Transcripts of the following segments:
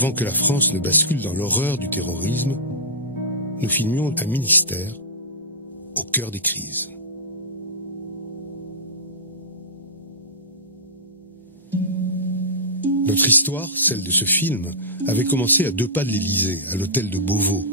Avant que la France ne bascule dans l'horreur du terrorisme, nous filmions un ministère au cœur des crises. Notre histoire, celle de ce film, avait commencé à 2 pas de l'Élysée, à l'hôtel de Beauvau,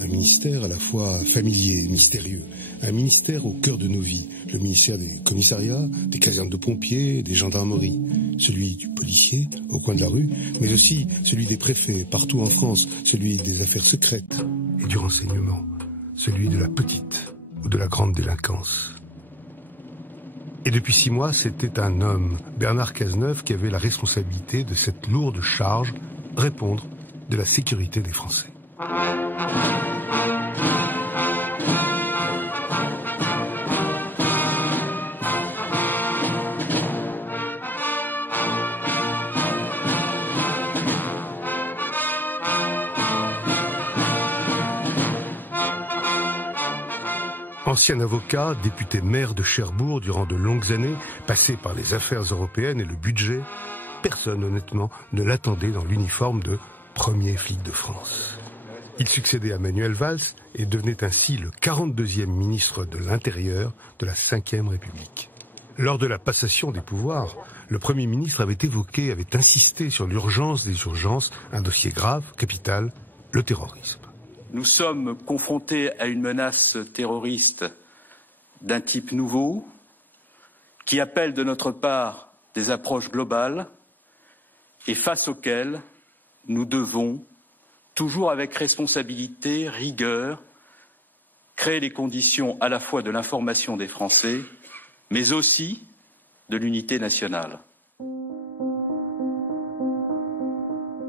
un ministère à la fois familier et mystérieux, un ministère au cœur de nos vies, le ministère des commissariats, des casernes de pompiers, des gendarmeries, celui du policier au coin de la rue, mais aussi celui des préfets partout en France, celui des affaires secrètes et du renseignement, celui de la petite ou de la grande délinquance. Et depuis 6 mois, c'était un homme, Bernard Cazeneuve, qui avait la responsabilité de cette lourde charge, répondre de la sécurité des Français. Ancien avocat, député maire de Cherbourg durant de longues années, passé par les affaires européennes et le budget, personne honnêtement ne l'attendait dans l'uniforme de premier flic de France. Il succédait à Manuel Valls et devenait ainsi le 42e ministre de l'Intérieur de la Ve République. Lors de la passation des pouvoirs, le Premier ministre avait insisté sur l'urgence des urgences, un dossier grave, capital, le terrorisme. Nous sommes confrontés à une menace terroriste d'un type nouveau qui appelle de notre part des approches globales et face auxquelles nous devons, toujours avec responsabilité, rigueur, créer les conditions à la fois de l'information des Français, mais aussi de l'unité nationale.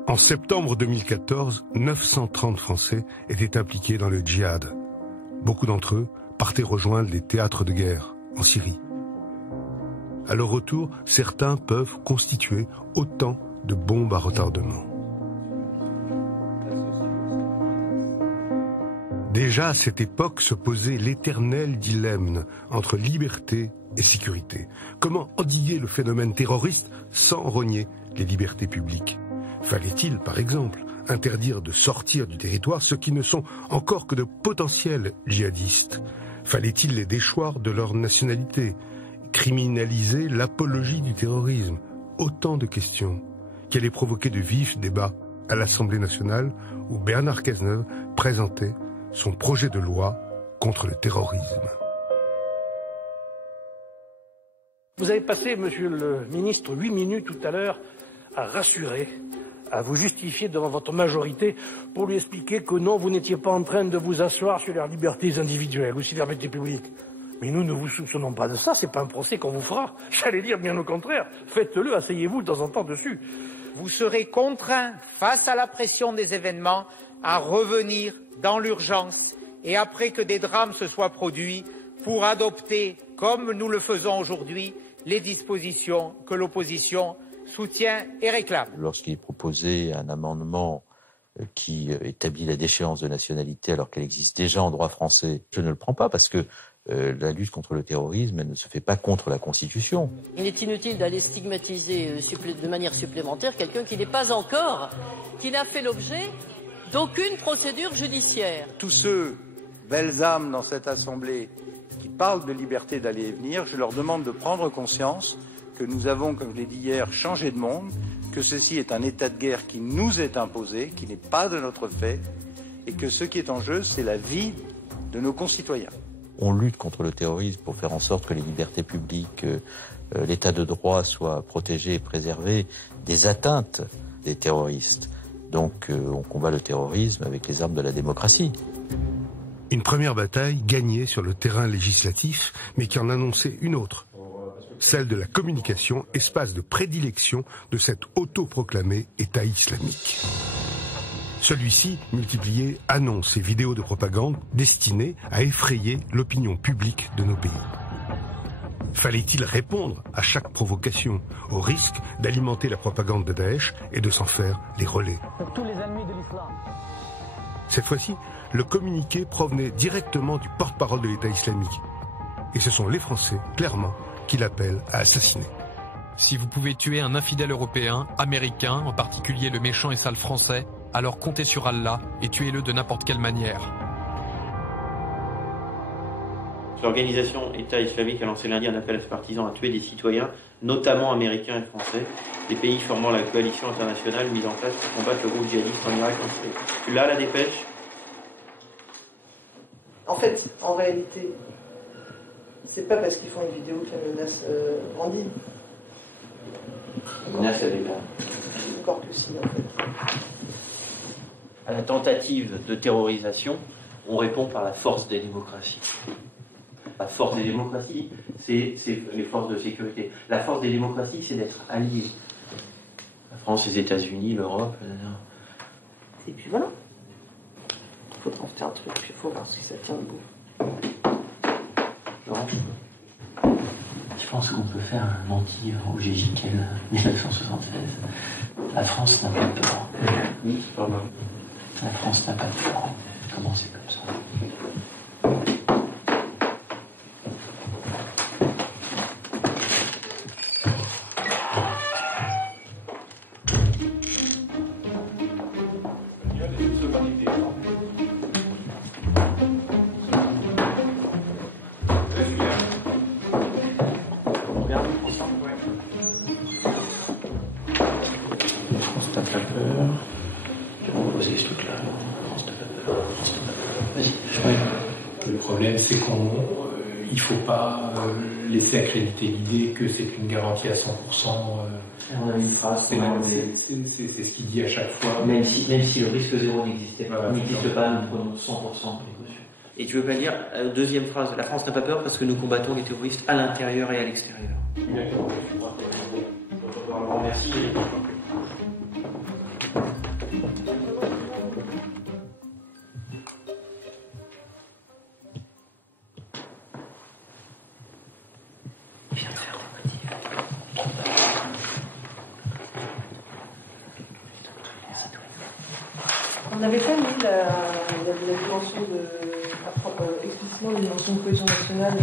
En septembre 2014, 930 Français étaient impliqués dans le djihad. Beaucoup d'entre eux partaient rejoindre les théâtres de guerre en Syrie. À leur retour, certains peuvent constituer autant de bombes à retardement. Déjà à cette époque se posait l'éternel dilemme entre liberté et sécurité. Comment endiguer le phénomène terroriste sans rogner les libertés publiques ? Fallait-il, par exemple, interdire de sortir du territoire ceux qui ne sont encore que de potentiels djihadistes? Fallait-il les déchoir de leur nationalité? Criminaliser l'apologie du terrorisme? Autant de questions qui allaient provoquer de vifs débats à l'Assemblée nationale où Bernard Cazeneuve présentait son projet de loi contre le terrorisme. Vous avez passé, monsieur le ministre, 8 minutes tout à l'heure à rassurer, à vous justifier devant votre majorité pour lui expliquer que non, vous n'étiez pas en train de vous asseoir sur leurs libertés individuelles ou sur les libertés publiques. Mais nous ne vous soupçonnons pas de ça, c'est pas un procès qu'on vous fera. J'allais dire bien au contraire, faites-le, asseyez-vous de temps en temps dessus. Vous serez contraints, face à la pression des événements, à revenir dans l'urgence et après que des drames se soient produits pour adopter, comme nous le faisons aujourd'hui, les dispositions que l'opposition soutient et réclame. Lorsqu'il est proposé un amendement qui établit la déchéance de nationalité alors qu'elle existe déjà en droit français, je ne le prends pas parce que la lutte contre le terrorisme, elle ne se fait pas contre la Constitution. Il est inutile d'aller stigmatiser de manière supplémentaire quelqu'un qui n'est pas encore, qui n'a fait l'objet d'aucune procédure judiciaire. Tous ceux, belles âmes dans cette Assemblée, qui parlent de liberté d'aller et venir, je leur demande de prendre conscience que nous avons, comme je l'ai dit hier, changé de monde, que ceci est un état de guerre qui nous est imposé, qui n'est pas de notre fait, et que ce qui est en jeu, c'est la vie de nos concitoyens. On lutte contre le terrorisme pour faire en sorte que les libertés publiques, l'état de droit soient protégés et préservés des atteintes des terroristes. Donc on combat le terrorisme avec les armes de la démocratie. Une première bataille gagnée sur le terrain législatif, mais qui en annonçait une autre. Celle de la communication, espace de prédilection de cet autoproclamé État islamique. Celui-ci multipliait annonces et vidéos de propagande destinées à effrayer l'opinion publique de nos pays. Fallait-il répondre à chaque provocation, au risque d'alimenter la propagande de Daesh et de s'en faire les relais? Pour tous les ennemis de l'islam. Cette fois-ci, le communiqué provenait directement du porte-parole de l'État islamique. Et ce sont les Français, clairement, qui l'appellent à assassiner. Si vous pouvez tuer un infidèle européen, américain, en particulier le méchant et sale français, alors comptez sur Allah et tuez-le de n'importe quelle manière. L'organisation État islamique a lancé lundi un appel à ses partisans à tuer des citoyens, notamment américains et français, des pays formant la coalition internationale mise en place pour combattre le groupe djihadiste en Irak et en Syrie. Tu l'as, la dépêche? En fait, en réalité, c'est pas parce qu'ils font une vidéo que la menace grandit. La menace, elle est là. Encore que si, en fait. À la tentative de terrorisation, on répond par la force des démocraties. La force des démocraties, c'est les forces de sécurité. La force des démocraties, c'est d'être alliés. La France, les États-Unis, l'Europe. Et puis voilà. Il faut tenter un truc, puis il faut voir si ça tient debout. Laurent, je pense qu'on peut faire un anti-Roger-Giquel 1976. La France n'a pas peur. Oui, c'est pas mal. La France n'a pas peur. Commencez comme ça. C'est qu'il ne faut pas laisser accréditer l'idée que c'est une garantie à 100%. On a une phrase. C'est ce qu'il dit à chaque fois. Même si le risque zéro n'existe pas, nous prenons 100% de précaution. Et tu veux pas dire, deuxième phrase, la France n'a pas peur parce que nous combattons les terroristes à l'intérieur et à l'extérieur. D'accord. Merci. On n'avait pas mis la dimension explicitement la dimension de cohésion nationale.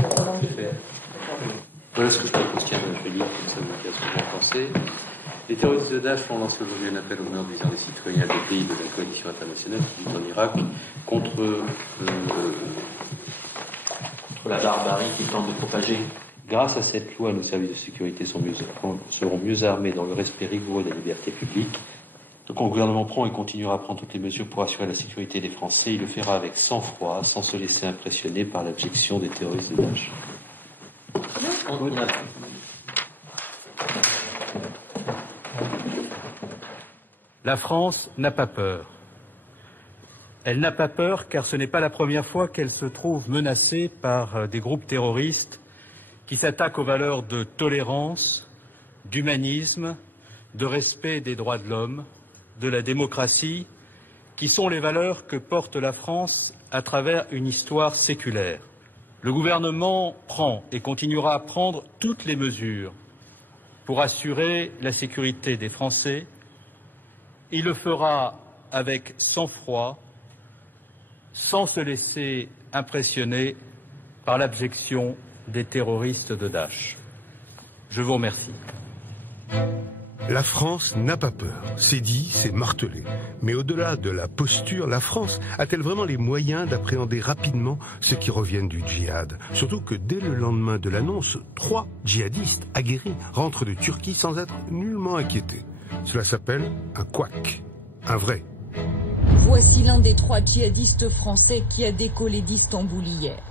Voilà ce que je propose, Kian, je vais lire comme ça vous dites ce que vous en pensez. Les terroristes de Daesh ont lancé aujourd'hui un appel au meurtre des citoyens des pays de la coalition internationale qui luttent en Irak contre la barbarie qu'ils tentent de propager. Grâce à cette loi, nos services de sécurité seront mieux armés dans le respect rigoureux des libertés publiques. Donc, le gouvernement prend et continuera à prendre toutes les mesures pour assurer la sécurité des Français. Il le fera avec sang-froid, sans se laisser impressionner par l'abjection des terroristes de Daesh. La France n'a pas peur. Elle n'a pas peur car ce n'est pas la première fois qu'elle se trouve menacée par des groupes terroristes qui s'attaquent aux valeurs de tolérance, d'humanisme, de respect des droits de l'homme, de la démocratie, qui sont les valeurs que porte la France à travers une histoire séculaire. Le gouvernement prend et continuera à prendre toutes les mesures pour assurer la sécurité des Français. Il le fera avec sang-froid, sans se laisser impressionner par l'abjection des terroristes de Daesh. Je vous remercie. La France n'a pas peur, c'est dit, c'est martelé. Mais au-delà de la posture, la France a-t-elle vraiment les moyens d'appréhender rapidement ceux qui reviennent du djihad? Surtout que dès le lendemain de l'annonce, 3 djihadistes aguerris rentrent de Turquie sans être nullement inquiétés. Cela s'appelle un couac, un vrai. Voici l'un des 3 djihadistes français qui a décollé d'Istanbul hier.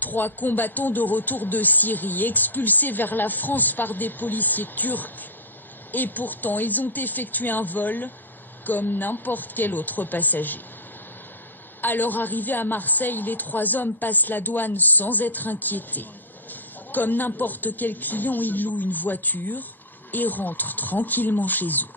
3 combattants de retour de Syrie expulsés vers la France par des policiers turcs. Et pourtant, ils ont effectué un vol comme n'importe quel autre passager. À leur arrivée à Marseille, les 3 hommes passent la douane sans être inquiétés. Comme n'importe quel client, ils louent une voiture et rentrent tranquillement chez eux.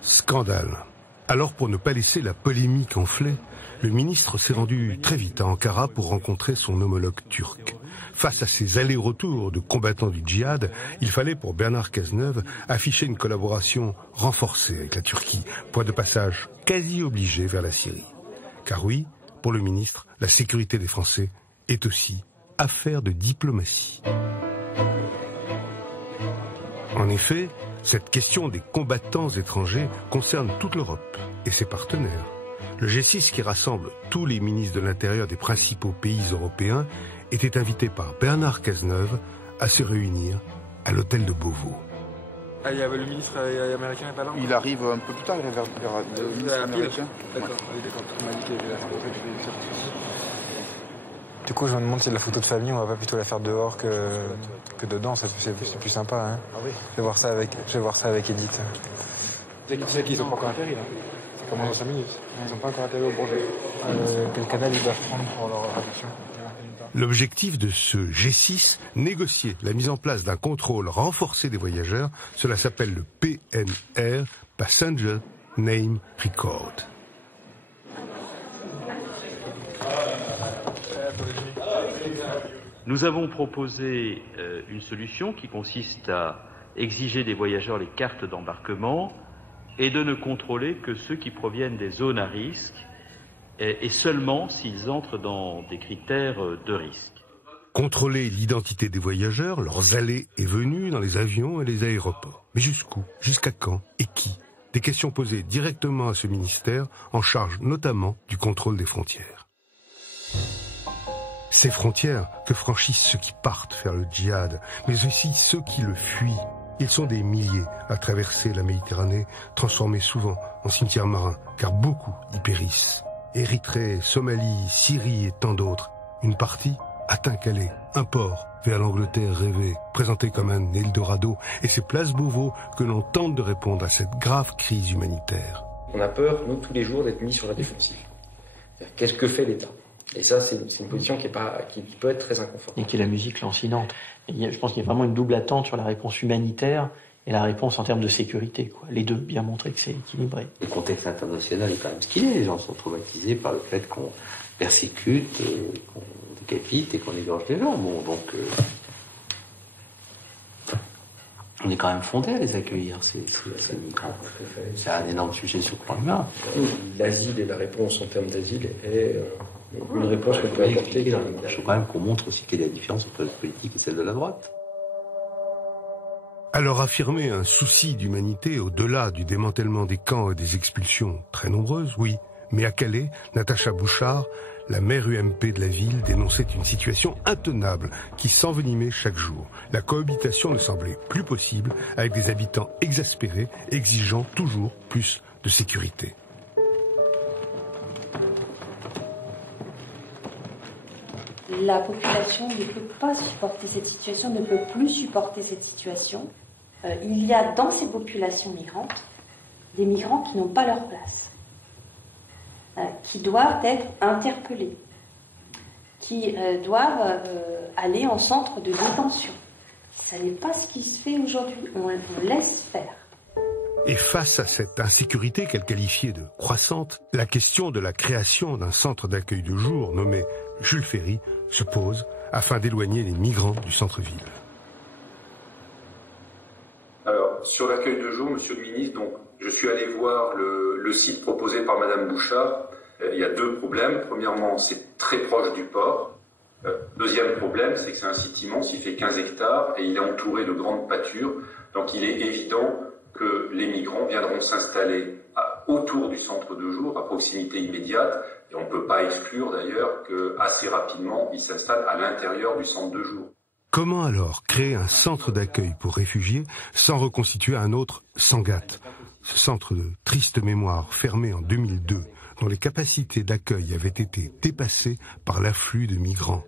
Scandale. Alors, pour ne pas laisser la polémique enfler, le ministre s'est rendu très vite à Ankara pour rencontrer son homologue turc. Face à ces allers-retours de combattants du djihad, il fallait pour Bernard Cazeneuve afficher une collaboration renforcée avec la Turquie, point de passage quasi obligé vers la Syrie. Car oui, pour le ministre, la sécurité des Français est aussi affaire de diplomatie. En effet, cette question des combattants étrangers concerne toute l'Europe et ses partenaires. Le G6, qui rassemble tous les ministres de l'Intérieur des principaux pays européens, était invité par Bernard Cazeneuve à se réunir à l'hôtel de Beauvau. Ah, le ministre américain n'est pas là? Il arrive un peu plus tard, vers le ministre américain. D'accord, d'accord. Il m'a dit qu'il y avait la photo. Du coup, je me demande si la photo de famille, on va pas plutôt la faire dehors que dedans. C'est plus sympa. Hein. Ah oui. Je vais voir ça avec Edith. C'est qu'ils sont pas encore atterris là. Ça commence dans 5 minutes. Ils sont pas encore atterris au Bourget. Quel canal ils doivent prendre pour leur réduction? L'objectif de ce G6, négocier la mise en place d'un contrôle renforcé des voyageurs, cela s'appelle le PNR, Passenger Name Record. Nous avons proposé une solution qui consiste à exiger des voyageurs les cartes d'embarquement et de ne contrôler que ceux qui proviennent des zones à risque et seulement s'ils entrent dans des critères de risque. Contrôler l'identité des voyageurs, leurs allées et venues dans les avions et les aéroports. Mais jusqu'où? Jusqu'à quand? Et qui? Des questions posées directement à ce ministère, en charge notamment du contrôle des frontières. Ces frontières que franchissent ceux qui partent faire le djihad, mais aussi ceux qui le fuient. Ils sont des milliers à traverser la Méditerranée, transformés souvent en cimetières marins, car beaucoup y périssent. Érythrée, Somalie, Syrie et tant d'autres. Une partie atteint Calais, un port vers l'Angleterre rêvée, présenté comme un Eldorado, et c'est place Beauvau que l'on tente de répondre à cette grave crise humanitaire. On a peur, nous, tous les jours, d'être mis sur la défensive. Qu'est-ce que fait l'État? Et ça, c'est une position qui peut être très inconfortable. Et qui est la musique lancinante. Je pense qu'il y a vraiment une double attente sur la réponse humanitaire et la réponse en termes de sécurité, quoi. Les deux, bien montrer que c'est équilibré. Le contexte international est quand même ce qu'il est. Les gens sont traumatisés par le fait qu'on persécute, qu'on décapite et qu'on égorge les gens. Bon, donc, on est quand même fondé à les accueillir, ces migrants. C'est un énorme sujet sur le plan humain. L'asile et la réponse en termes d'asile est une réponse qu'on peut apporter. Il faut quand même qu'on montre aussi quelle est la différence entre la politique et celle de la droite. Alors affirmer un souci d'humanité au-delà du démantèlement des camps et des expulsions très nombreuses, oui. Mais à Calais, Natacha Bouchard, la maire UMP de la ville, dénonçait une situation intenable qui s'envenimait chaque jour. La cohabitation ne semblait plus possible avec des habitants exaspérés, exigeant toujours plus de sécurité. La population ne peut pas supporter cette situation, ne peut plus supporter cette situation. Il y a dans ces populations migrantes des migrants qui n'ont pas leur place, qui doivent être interpellés, qui doivent aller en centre de détention. Ça n'est pas ce qui se fait aujourd'hui, on laisse faire. Et face à cette insécurité qu'elle qualifiait de croissante, la question de la création d'un centre d'accueil de jour nommé Jules Ferry se pose afin d'éloigner les migrants du centre-ville. Alors, sur l'accueil de jour, monsieur le ministre, donc, je suis allé voir le site proposé par madame Bouchard. Il y a deux problèmes. Premièrement, c'est très proche du port. Deuxième problème, c'est que c'est un site immense, il fait 15 hectares et il est entouré de grandes pâtures. Donc il est évident que les migrants viendront s'installer autour du centre de jour, à proximité immédiate, et on ne peut pas exclure d'ailleurs qu'assez rapidement, ils s'installent à l'intérieur du centre de jour. Comment alors créer un centre d'accueil pour réfugiés sans reconstituer un autre Sangatte, ce centre de triste mémoire fermé en 2002, dont les capacités d'accueil avaient été dépassées par l'afflux de migrants.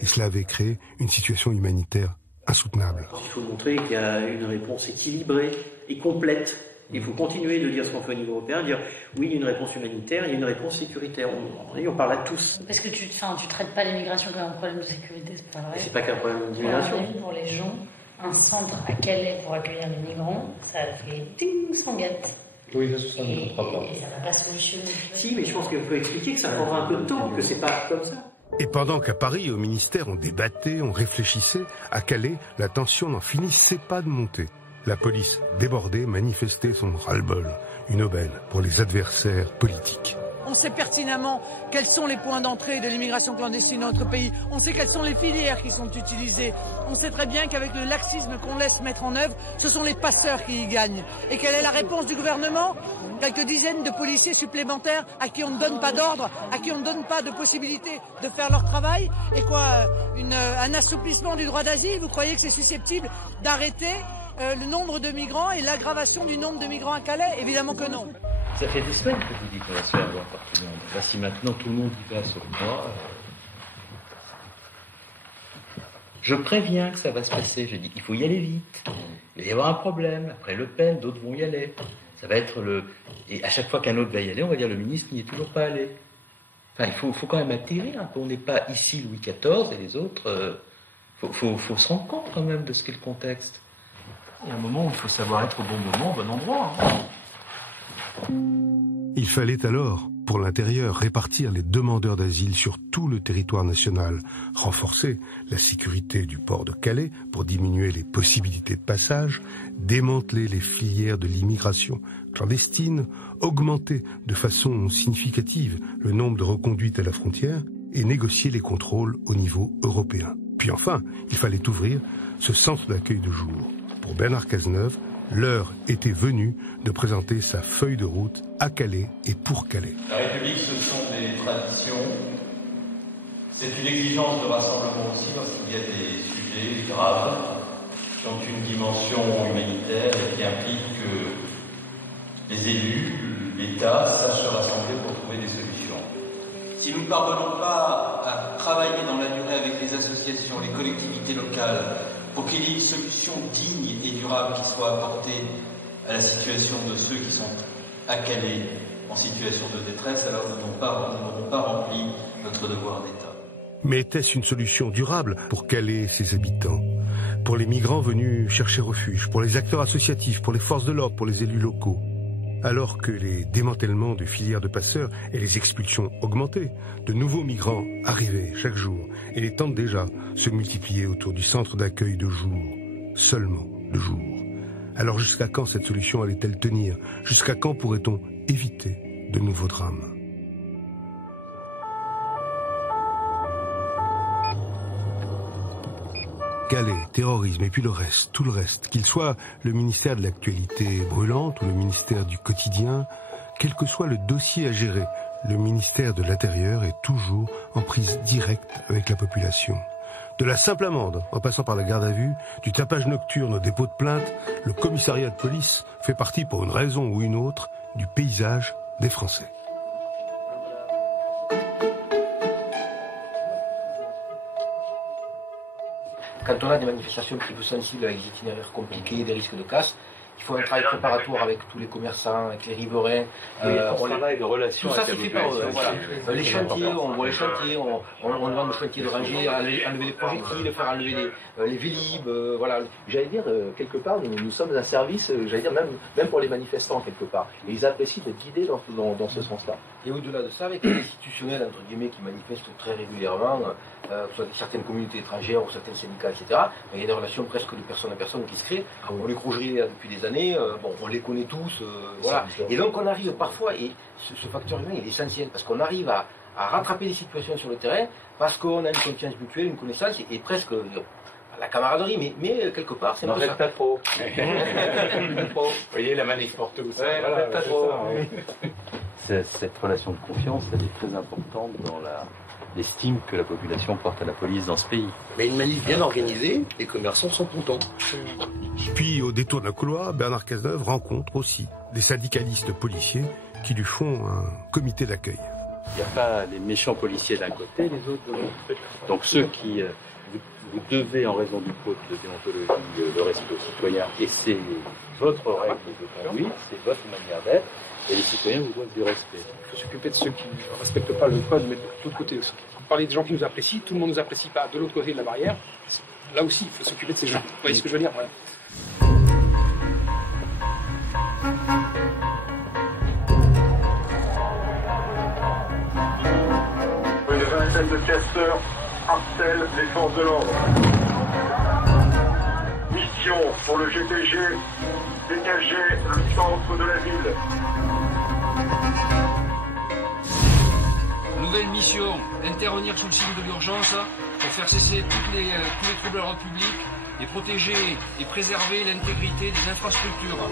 Et cela avait créé une situation humanitaire insoutenable. Il faut montrer qu'il y a une réponse équilibrée et complète. Il faut continuer de dire ce qu'on fait au niveau européen, dire oui, il y a une réponse humanitaire, il y a une réponse sécuritaire. On parle à tous. Parce que tu traites pas l'immigration comme un problème de sécurité, c'est pas vrai. C'est pas qu'un problème d'immigration. Pour les gens, un centre à Calais pour accueillir les migrants, ça fait ting, Sangatte. Oui, ça ne comprend pas. Et ça va pas solutionner. Si, mais je pense qu'il faut expliquer que ça prendra un peu de temps, que c'est pas comme ça. Et pendant qu'à Paris, au ministère, on débattait, on réfléchissait, à Calais, la tension n'en finissait pas de monter. La police, débordée, manifestait son ras-le-bol, une aubaine pour les adversaires politiques. On sait pertinemment quels sont les points d'entrée de l'immigration clandestine dans notre pays. On sait quelles sont les filières qui sont utilisées. On sait très bien qu'avec le laxisme qu'on laisse mettre en œuvre, ce sont les passeurs qui y gagnent. Et quelle est la réponse du gouvernement? Quelques dizaines de policiers supplémentaires à qui on ne donne pas d'ordre, à qui on ne donne pas de possibilité de faire leur travail. Et quoi, un assouplissement du droit d'asile? Vous croyez que c'est susceptible d'arrêter le nombre de migrants et l'aggravation du nombre de migrants à Calais? Évidemment que non. Ça fait des semaines que je vous dis qu'on va se faire avoir par tout le monde. Là, si maintenant tout le monde y va sauf moi, je préviens que ça va se passer. Je dis, il faut y aller vite. Il va y avoir un problème. Après Le Pen, d'autres vont y aller. Ça va être Et à chaque fois qu'un autre va y aller, on va dire le ministre n'y est toujours pas allé. Enfin, il faut quand même atterrir un peu. On n'est pas ici Louis XIV et les autres. Faut se rendre compte quand même de ce qu'est le contexte. Il y a un moment où il faut savoir être au bon moment, au bon endroit. Il fallait alors, pour l'intérieur, répartir les demandeurs d'asile sur tout le territoire national, renforcer la sécurité du port de Calais pour diminuer les possibilités de passage, démanteler les filières de l'immigration clandestine, augmenter de façon significative le nombre de reconduites à la frontière et négocier les contrôles au niveau européen. Puis enfin, il fallait ouvrir ce centre d'accueil de jour. Pour Bernard Cazeneuve, l'heure était venue de présenter sa feuille de route à Calais et pour Calais. La République, ce sont des traditions. C'est une exigence de rassemblement aussi lorsqu'il y a des sujets graves qui ont une dimension humanitaire et qui impliquent que les élus, l'État, sachent se rassembler pour trouver des solutions. Si nous ne parvenons pas à travailler dans la durée avec les associations, les collectivités locales, pour qu'il y ait une solution digne et durable qui soit apportée à la situation de ceux qui sont à Calais en situation de détresse, alors nous n'aurons pas rempli notre devoir d'État. Mais était-ce une solution durable pour Calais et ses habitants? Pour les migrants venus chercher refuge, pour les acteurs associatifs, pour les forces de l'ordre, pour les élus locaux? Alors que les démantèlements de filières de passeurs et les expulsions augmentaient, de nouveaux migrants arrivaient chaque jour et les tentes déjà se multipliaient autour du centre d'accueil de jour, seulement de jour. Alors jusqu'à quand cette solution allait-elle tenir? Jusqu'à quand pourrait-on éviter de nouveaux drames? Calais, terrorisme et puis le reste, tout le reste, qu'il soit le ministère de l'actualité brûlante ou le ministère du quotidien, quel que soit le dossier à gérer, le ministère de l'Intérieur est toujours en prise directe avec la population. De la simple amende, en passant par la garde à vue, du tapage nocturne au dépôt de plainte, le commissariat de police fait partie pour une raison ou une autre du paysage des Français. Quand on a des manifestations un petit peu sensibles avec des itinéraires compliqués, des risques de casse, il faut un travail préparatoire avec tous les commerçants, avec les riverains. On travaille de relations tout ça avec se fait par eux. Voilà. Les chantiers, on voit les chantiers, on demande aux chantiers de ranger, enlever les projectiles, faire enlever les vélib. Voilà. J'allais dire, quelque part, nous sommes un service, j'allais dire, même pour les manifestants, quelque part. Et ils apprécient d'être guidés dans ce sens-là. Et au-delà de ça, avec les institutionnels, entre guillemets, qui manifestent très régulièrement, soit certaines communautés étrangères ou certains syndicats, etc., il y a des relations presque de personne à personne qui se créent. On les Crougeries depuis des années, on les connaît tous, voilà. Et donc on arrive parfois, et ce facteur humain est essentiel, parce qu'on arrive à rattraper des situations sur le terrain, parce qu'on a une confiance mutuelle, une connaissance, et presque la camaraderie, mais quelque part, c'est pas ça. Pas trop. Vous voyez, la manif pour tous. Voilà, pas trop. Cette relation de confiance, elle est très importante dans l'estime que la population porte à la police dans ce pays. Mais une manif bien organisée, les commerçants sont contents. Puis, au détour d'un couloir, Bernard Cazeneuve rencontre aussi des syndicalistes policiers qui lui font un comité d'accueil. Il n'y a pas les méchants policiers d'un côté, les autres de l'autre. Donc ceux qui... vous devez, en raison du code de déontologie, le respect aux citoyens, et c'est votre règle de conduite, c'est votre manière d'être, et les citoyens vous doivent du respect. Il faut s'occuper de ceux qui ne respectent pas le code, mais de l'autre côté aussi. Vous parlez des gens qui nous apprécient, tout le monde ne nous apprécie pas de l'autre côté de la barrière. Là aussi, il faut s'occuper de ces gens. Vous voyez ce que je veux dire? Voilà. Une vingtaine de casseurs harcèlent les forces de l'ordre. Mission pour le GPG, dégager le centre de la ville. nouvelle mission, intervenir sous le signe de l'urgence pour faire cesser tous les troubles à l'ordre public et protéger et préserver l'intégrité des infrastructures.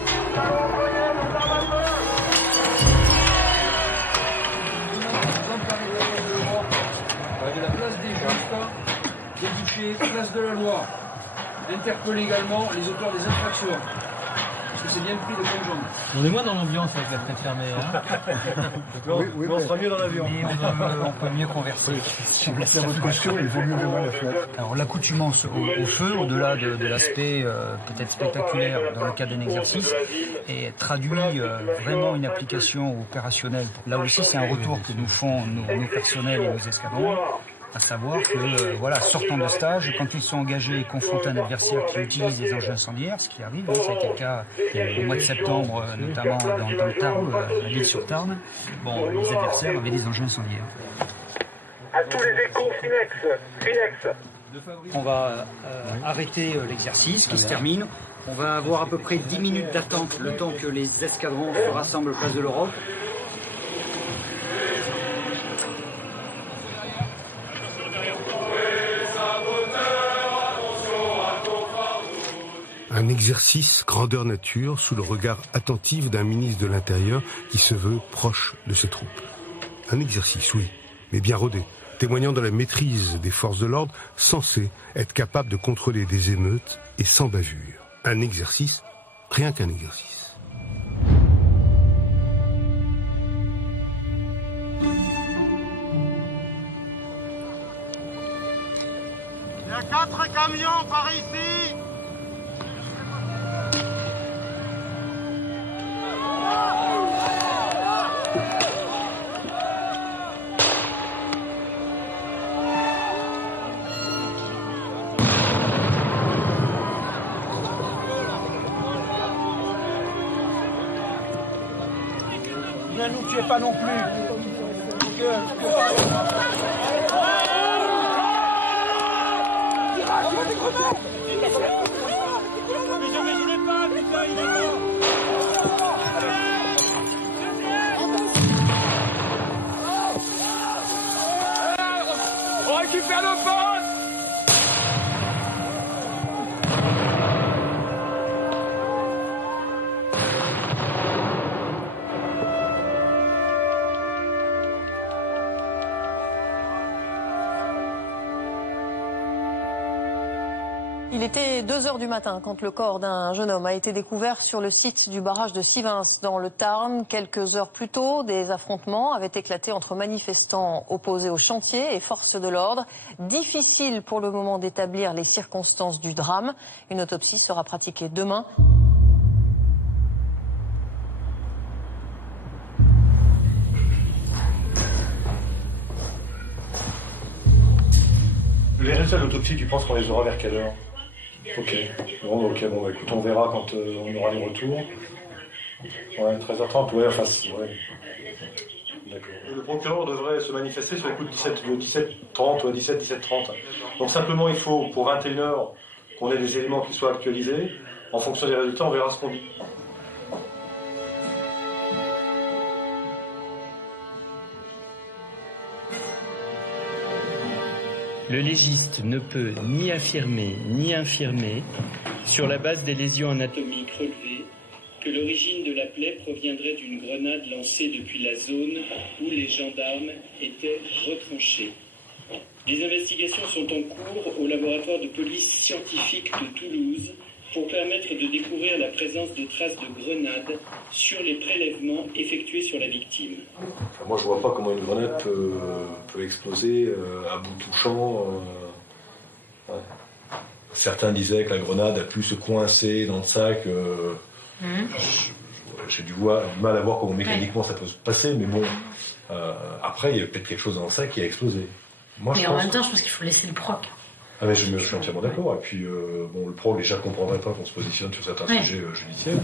De la place des justes, des bouchers, place de la loi. Interpeller également les auteurs des infractions. Parce que c'est bien pris de bonnes jambes. On est moins dans l'ambiance avec la fenêtre fermée. Hein. Oui, on sera mieux dans l'avion. On peut mieux converser. Si vous laissez votre question, il vaut mieux la fenêtre. Alors l'accoutumance au feu, au-delà de l'aspect peut-être spectaculaire dans le cadre d'un exercice, traduit vraiment une application opérationnelle. Là aussi, c'est un retour que nous font nos personnels et nos escadrons. À savoir que, sortant de stage, quand ils sont engagés et confrontés à un adversaire qui utilise des engins incendiaires, ce qui arrive, ça a été le cas au mois de septembre, notamment dans le Tarn, à l'île-sur-Tarn, les adversaires avaient des engins incendiaires. À tous les échos, Finex. On va arrêter l'exercice qui se termine. On va avoir à peu près 10 minutes d'attente, le temps que les escadrons se rassemblent place de l'Europe. Un exercice grandeur nature sous le regard attentif d'un ministre de l'Intérieur qui se veut proche de ses troupes. Un exercice, oui, mais bien rodé, témoignant de la maîtrise des forces de l'ordre censées être capables de contrôler des émeutes et sans bavure. Un exercice, rien qu'un exercice. Il y a 4 camions par ici. Ne nous tuez pas non plus. On récupère nos potes. Il était 2h du matin quand le corps d'un jeune homme a été découvert sur le site du barrage de Sivins dans le Tarn. Quelques heures plus tôt, des affrontements avaient éclaté entre manifestants opposés au chantier et forces de l'ordre. Difficile pour le moment d'établir les circonstances du drame. Une autopsie sera pratiquée demain. Les résultats de l'autopsie, tu penses qu'on les aura vers quelle heure? Ok, bon, écoute, on verra quand on aura les retours. Ouais, 13h30, ouais, enfin, ouais. D'accord. Le procureur devrait se manifester sur les coups de 17h30 ou à 17h30. Donc simplement, il faut, pour 21h, qu'on ait des éléments qui soient actualisés. En fonction des résultats, on verra ce qu'on dit. Le légiste ne peut ni affirmer ni infirmer, sur la base des lésions anatomiques relevées, que l'origine de la plaie proviendrait d'une grenade lancée depuis la zone où les gendarmes étaient retranchés. Les investigations sont en cours au laboratoire de police scientifique de Toulouse pour permettre de découvrir la présence de traces de grenades sur les prélèvements effectués sur la victime. Enfin, moi, je vois pas comment une grenade peut exploser à bout touchant. Ouais. Certains disaient que la grenade a pu se coincer dans le sac. J'ai du mal à voir comment mécaniquement ça peut se passer, mais bon, après, il y a peut-être quelque chose dans le sac qui a explosé. Moi, mais en même temps, je pense qu'il faut laisser le proc. Ah mais je suis entièrement d'accord. Et puis, le PROC déjà comprendrait pas qu'on se positionne sur certains sujets judiciaires.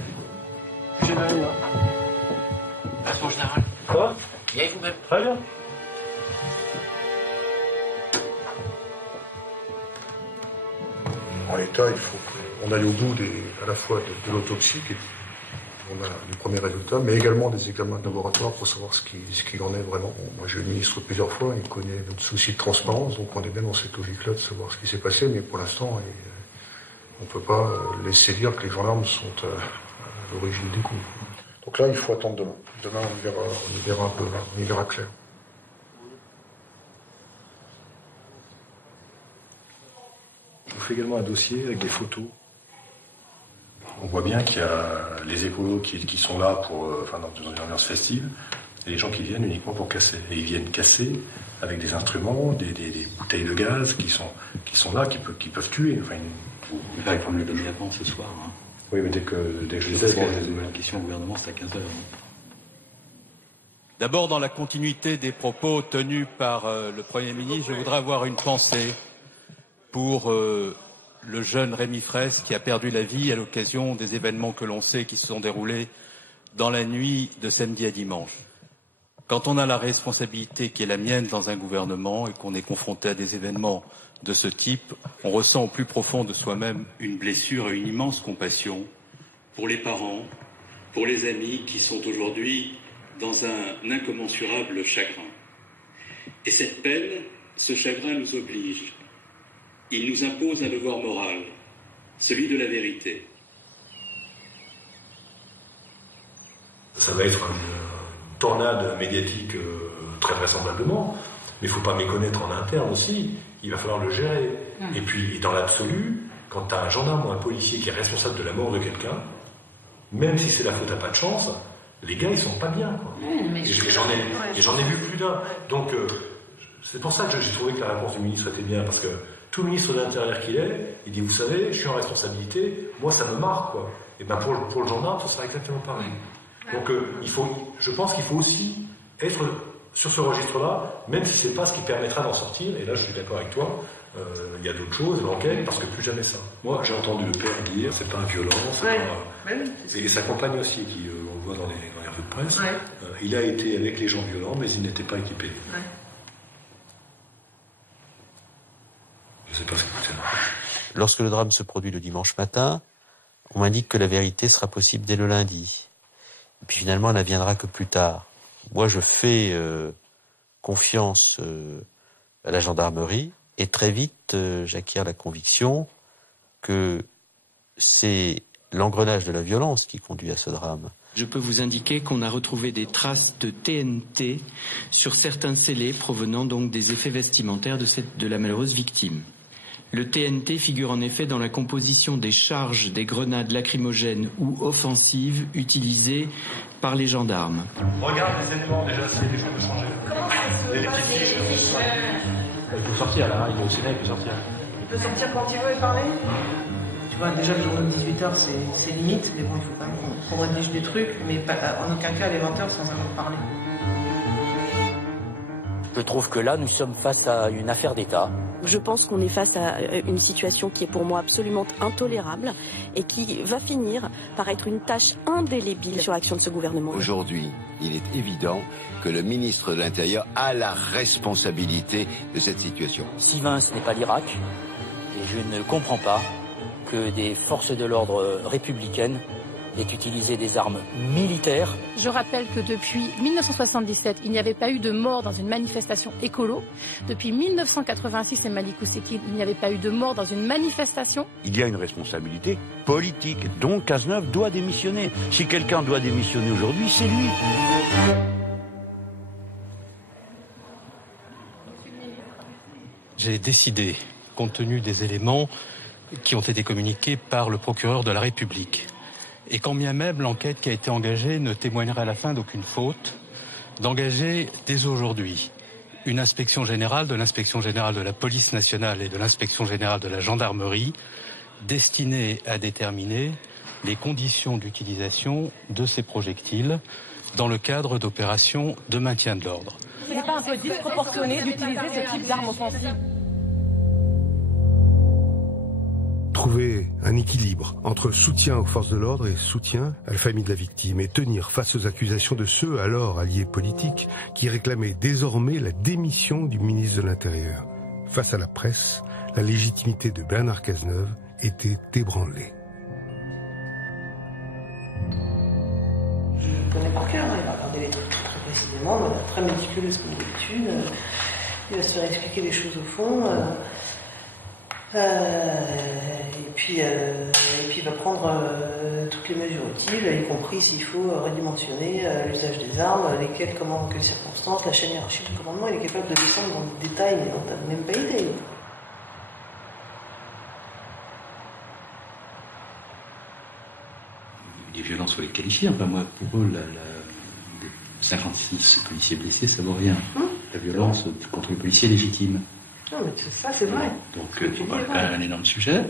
Général. Patron général. Ça va? Bien et vous-même? Très bien. En l'état, il faut qu'on aille au bout à la fois de l'autopsie, qui est on a les premiers résultats, mais également des examens de laboratoire pour savoir ce qu'il en est vraiment. Bon, moi, j'ai eu le ministre plusieurs fois, il connaît notre souci de transparence, donc on est bien dans cette logique-là de savoir ce qui s'est passé, mais pour l'instant, on ne peut pas laisser dire que les gendarmes sont à l'origine des coups. Donc là, il faut attendre demain. Demain, on y verra un peu, on y verra clair. Je vous fais également un dossier avec des photos. On voit bien qu'il y a les écolos qui sont là dans une ambiance festive, et les gens qui viennent uniquement pour casser. Et ils viennent casser avec des instruments, des bouteilles de gaz qui sont là, qui peuvent tuer. Enfin, il faut me le donner avant ce soir. Hein. Oui, mais dès que je les ai... La question au gouvernement, c'est à 15h. Hein. D'abord, dans la continuité des propos tenus par le Premier ministre, je voudrais avoir une pensée pour le jeune Rémi Fraisse qui a perdu la vie à l'occasion des événements que l'on sait qui se sont déroulés dans la nuit de samedi à dimanche. Quand on a la responsabilité qui est la mienne dans un gouvernement et qu'on est confronté à des événements de ce type, on ressent au plus profond de soi-même une blessure et une immense compassion pour les parents, pour les amis qui sont aujourd'hui dans un incommensurable chagrin. Et cette peine, ce chagrin nous oblige. Il nous impose un devoir moral, celui de la vérité. Ça va être une tornade médiatique très vraisemblablement, mais il ne faut pas méconnaître en interne aussi, il va falloir le gérer. Et puis, dans l'absolu, quand tu as un gendarme ou un policier qui est responsable de la mort de quelqu'un, même si c'est la faute à pas de chance, les gars, ils sont pas bien. Quoi. Et j'en ai vu plus d'un. Donc, c'est pour ça que j'ai trouvé que la réponse du ministre était bien, parce que tout ministre de l'Intérieur qu'il est, il dit, vous savez, je suis en responsabilité, moi ça me marque, quoi. Et ben pour le gendarme, ça sera exactement pareil. Donc je pense qu'il faut aussi être sur ce registre-là, même si c'est pas ce qui permettra d'en sortir, et là je suis d'accord avec toi, il y a d'autres choses, l'enquête, parce que plus jamais ça. Moi j'ai entendu le père dire, c'est pas un violent, et sa compagne aussi, qui on le voit dans les revues de presse, il a été avec les gens violents, mais il n'était pas équipé. Ouais. Je sais pas ce que c'est. Lorsque le drame se produit le dimanche matin, on m'indique que la vérité sera possible dès le lundi. Et puis finalement, elle ne viendra que plus tard. Moi, je fais confiance à la gendarmerie et très vite, j'acquiers la conviction que c'est l'engrenage de la violence qui conduit à ce drame. Je peux vous indiquer qu'on a retrouvé des traces de TNT sur certains scellés provenant donc des effets vestimentaires de la malheureuse victime. Le TNT figure en effet dans la composition des charges des grenades lacrymogènes ou offensives utilisées par les gendarmes. Regarde les éléments déjà, c'est des choses de changer. Les petites fiches. Il peut sortir là, il est au Sénat, il peut sortir. Il peut sortir quand il veut et parler. Tu vois, déjà le journal de 18h c'est limite, mais bon, il faut quand même qu'on rédige des trucs, mais en aucun cas les 20h sans avoir parlé. Je trouve que là, nous sommes face à une affaire d'État. Je pense qu'on est face à une situation qui est pour moi absolument intolérable et qui va finir par être une tâche indélébile sur l'action de ce gouvernement. Aujourd'hui, il est évident que le ministre de l'Intérieur a la responsabilité de cette situation. Sivins n'est pas l'Irak et je ne comprends pas que des forces de l'ordre républicaines aient utilisé des armes militaires. Je rappelle que depuis 1977, il n'y avait pas eu de mort dans une manifestation écolo. Depuis 1986 et Malik Oussekine, il n'y avait pas eu de mort dans une manifestation. Il y a une responsabilité politique, donc Cazeneuve doit démissionner. Si quelqu'un doit démissionner aujourd'hui, c'est lui. J'ai décidé, compte tenu des éléments qui ont été communiqués par le procureur de la République, et quand bien même l'enquête qui a été engagée ne témoignerait à la fin d'aucune faute, d'engager dès aujourd'hui une inspection générale de l'inspection générale de la police nationale et de l'inspection générale de la gendarmerie destinée à déterminer les conditions d'utilisation de ces projectiles dans le cadre d'opérations de maintien de l'ordre. Ce n'est pas un peu disproportionné d'utiliser ce type d'armes offensives. Trouver un équilibre entre soutien aux forces de l'ordre et soutien à la famille de la victime et tenir face aux accusations de ceux, alors alliés politiques, qui réclamaient désormais la démission du ministre de l'Intérieur. Face à la presse, la légitimité de Bernard Cazeneuve était ébranlée. connaît par cœur, il va regarder les trucs très précisément, de manière très méticuleuse comme d'habitude. Il va se faire expliquer les choses au fond. Et puis il va prendre toutes les mesures utiles, y compris s'il faut redimensionner l'usage des armes, lesquelles, comment, quelles circonstances, la chaîne hiérarchique du commandement. Il est capable de descendre dans des détails dont on n'a même pas idée. Les violences, il faut les qualifier. Enfin, moi, pour eux, les 56 policiers blessés, ça vaut rien. La violence contre les policiers est légitime. Non, mais ça, c'est vrai. Donc, voilà, un énorme sujet.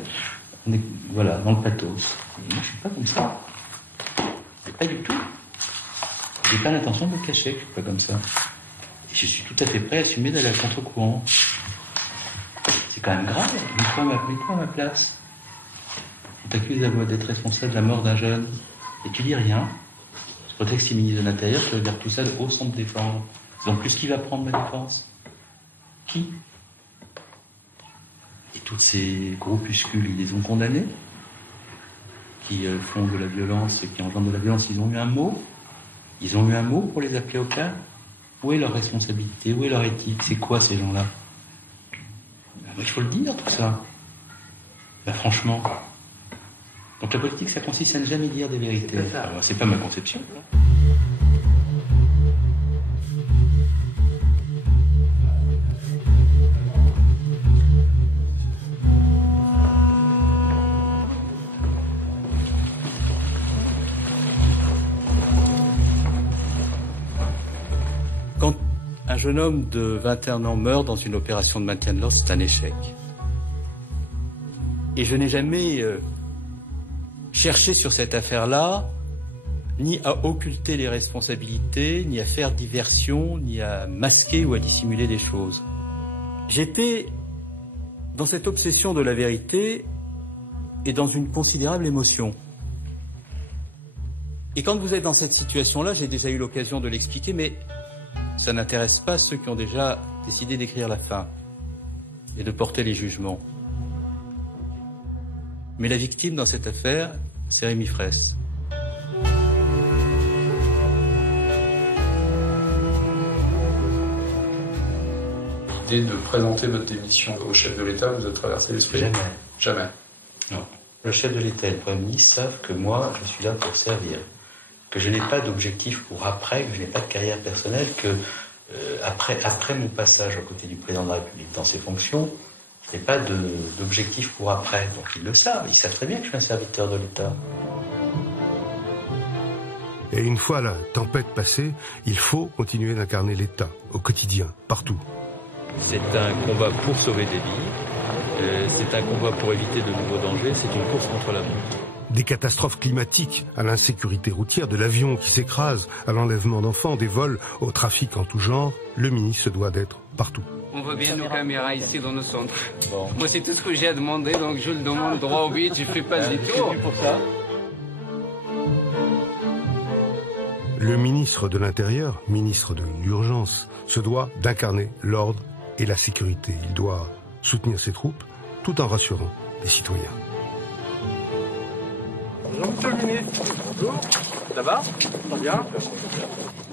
On est, voilà, dans le pathos. Moi, je suis pas comme ça. Mais pas du tout. J'ai pas l'intention de me cacher que je suis pas comme ça. Et je suis tout à fait prêt à assumer d'aller à contre-courant. C'est quand même grave. Mets-toi à ma place. On t'accuse d'être responsable de la mort d'un jeune. Et tu dis rien. Ce prétexte, ministre de l'Intérieur, tu regardes tout ça de haut sans te défendre. En plus, qui va prendre ma défense? Qui? Et tous ces groupuscules, ils les ont condamnés, qui font de la violence, qui engendrent de la violence, ils ont eu un mot? Ils ont eu un mot pour les appeler au cas? Où est leur responsabilité? Où est leur éthique? C'est quoi ces gens-là? Il faut le dire, tout ça. Ben, franchement. Donc la politique, ça consiste à ne jamais dire des vérités. C'est pas ma conception. Quand un jeune homme de 21 ans meurt dans une opération de maintien de l'ordre, c'est un échec. Et je n'ai jamais cherché sur cette affaire-là, ni à occulter les responsabilités, ni à faire diversion, ni à masquer ou à dissimuler des choses. J'étais dans cette obsession de la vérité et dans une considérable émotion. Et quand vous êtes dans cette situation-là, j'ai déjà eu l'occasion de l'expliquer, mais ça n'intéresse pas ceux qui ont déjà décidé d'écrire la fin et de porter les jugements. Mais la victime dans cette affaire, c'est Rémi Fraisse. L'idée de présenter votre démission au chef de l'État vous a traversé l'esprit? Jamais. Jamais. Non. Le chef de l'État et le Premier ministre savent que moi, je suis là pour servir. Que je n'ai pas d'objectif pour après, que je n'ai pas de carrière personnelle, que après mon passage aux côtés du président de la République dans ses fonctions, je n'ai pas d'objectif pour après. Donc ils le savent, ils savent très bien que je suis un serviteur de l'État. Et une fois la tempête passée, il faut continuer d'incarner l'État, au quotidien, partout. C'est un combat pour sauver des vies, c'est un combat pour éviter de nouveaux dangers, c'est une course contre la montre. Des catastrophes climatiques à l'insécurité routière, de l'avion qui s'écrase, à l'enlèvement d'enfants, des vols au trafic en tout genre, le ministre se doit d'être partout. On voit bien nos caméras ici dans le centre. Bon. Moi, c'est tout ce que j'ai à demander, donc je le demande droit au but, je ne fais pas de détour. pour ça. Le ministre de l'Intérieur, ministre de l'Urgence, se doit d'incarner l'ordre et la sécurité. Il doit soutenir ses troupes tout en rassurant les citoyens. Bonjour, monsieur le ministre. Bonjour. Ça va? Très bien.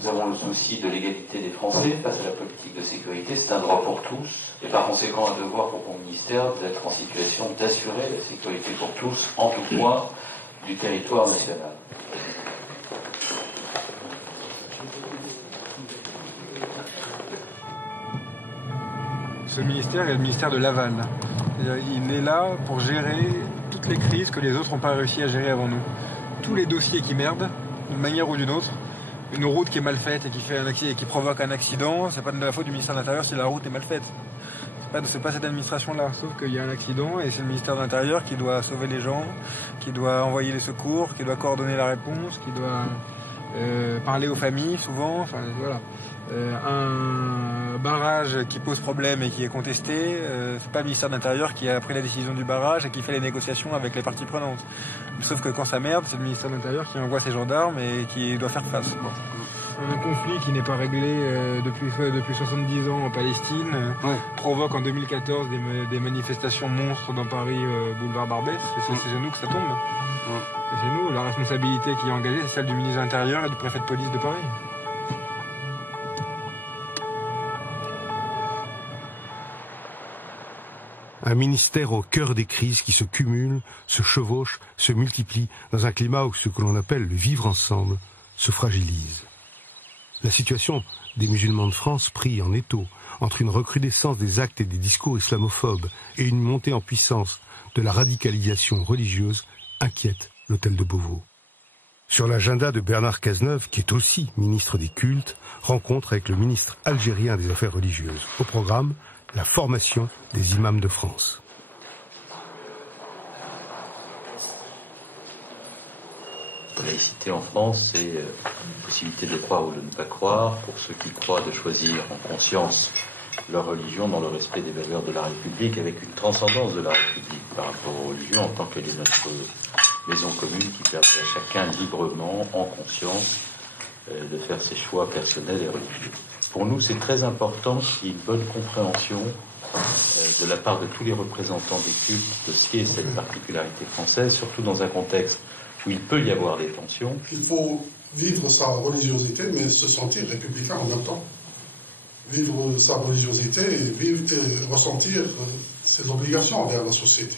Nous avons le souci de l'égalité des Français face à la politique de sécurité. C'est un droit pour tous et par conséquent un devoir pour mon ministère d'être en situation d'assurer la sécurité pour tous en tout point du territoire national. Ce ministère est le ministère de l'aval. Il est là pour gérer toutes les crises que les autres n'ont pas réussi à gérer avant nous. Tous les dossiers qui merdent, d'une manière ou d'une autre, une route qui est mal faite et qui provoque un accident, c'est pas de la faute du ministère de l'Intérieur si la route est mal faite. C'est pas cette administration-là, sauf qu'il y a un accident et c'est le ministère de l'Intérieur qui doit sauver les gens, qui doit envoyer les secours, qui doit coordonner la réponse, qui doit parler aux familles souvent, enfin voilà. Un barrage qui pose problème et qui est contesté, c'est pas le ministère de l'Intérieur qui a pris la décision du barrage et qui fait les négociations avec les parties prenantes. Sauf que quand ça merde, c'est le ministère de l'Intérieur qui envoie ses gendarmes et qui doit faire face. Bon. Un conflit qui n'est pas réglé depuis 70 ans en Palestine provoque en 2014 des manifestations monstres dans Paris, boulevard Barbès. C'est chez nous que ça tombe. Et chez nous, la responsabilité qui est engagée, c'est celle du ministre de l'Intérieur et du préfet de police de Paris. Un ministère au cœur des crises qui se cumulent, se chevauchent, se multiplient dans un climat où ce que l'on appelle le vivre ensemble se fragilise. La situation des musulmans de France pris en étau entre une recrudescence des actes et des discours islamophobes et une montée en puissance de la radicalisation religieuse inquiète l'hôtel de Beauvau. Sur l'agenda de Bernard Cazeneuve, qui est aussi ministre des Cultes, rencontre avec le ministre algérien des Affaires religieuses. Au programme, la formation des imams de France. La laïcité en France, c'est la possibilité de croire ou de ne pas croire, pour ceux qui croient de choisir en conscience leur religion dans le respect des valeurs de la République, avec une transcendance de la République par rapport aux religions en tant que notre maison commune qui permet à chacun librement, en conscience, de faire ses choix personnels et religieux. Pour nous, c'est très important qu'il y ait une bonne compréhension de la part de tous les représentants des cultes de ce qu'est cette particularité française, surtout dans un contexte où il peut y avoir des tensions. Il faut vivre sa religiosité, mais se sentir républicain en même temps. Vivre sa religiosité et ressentir ses obligations envers la société.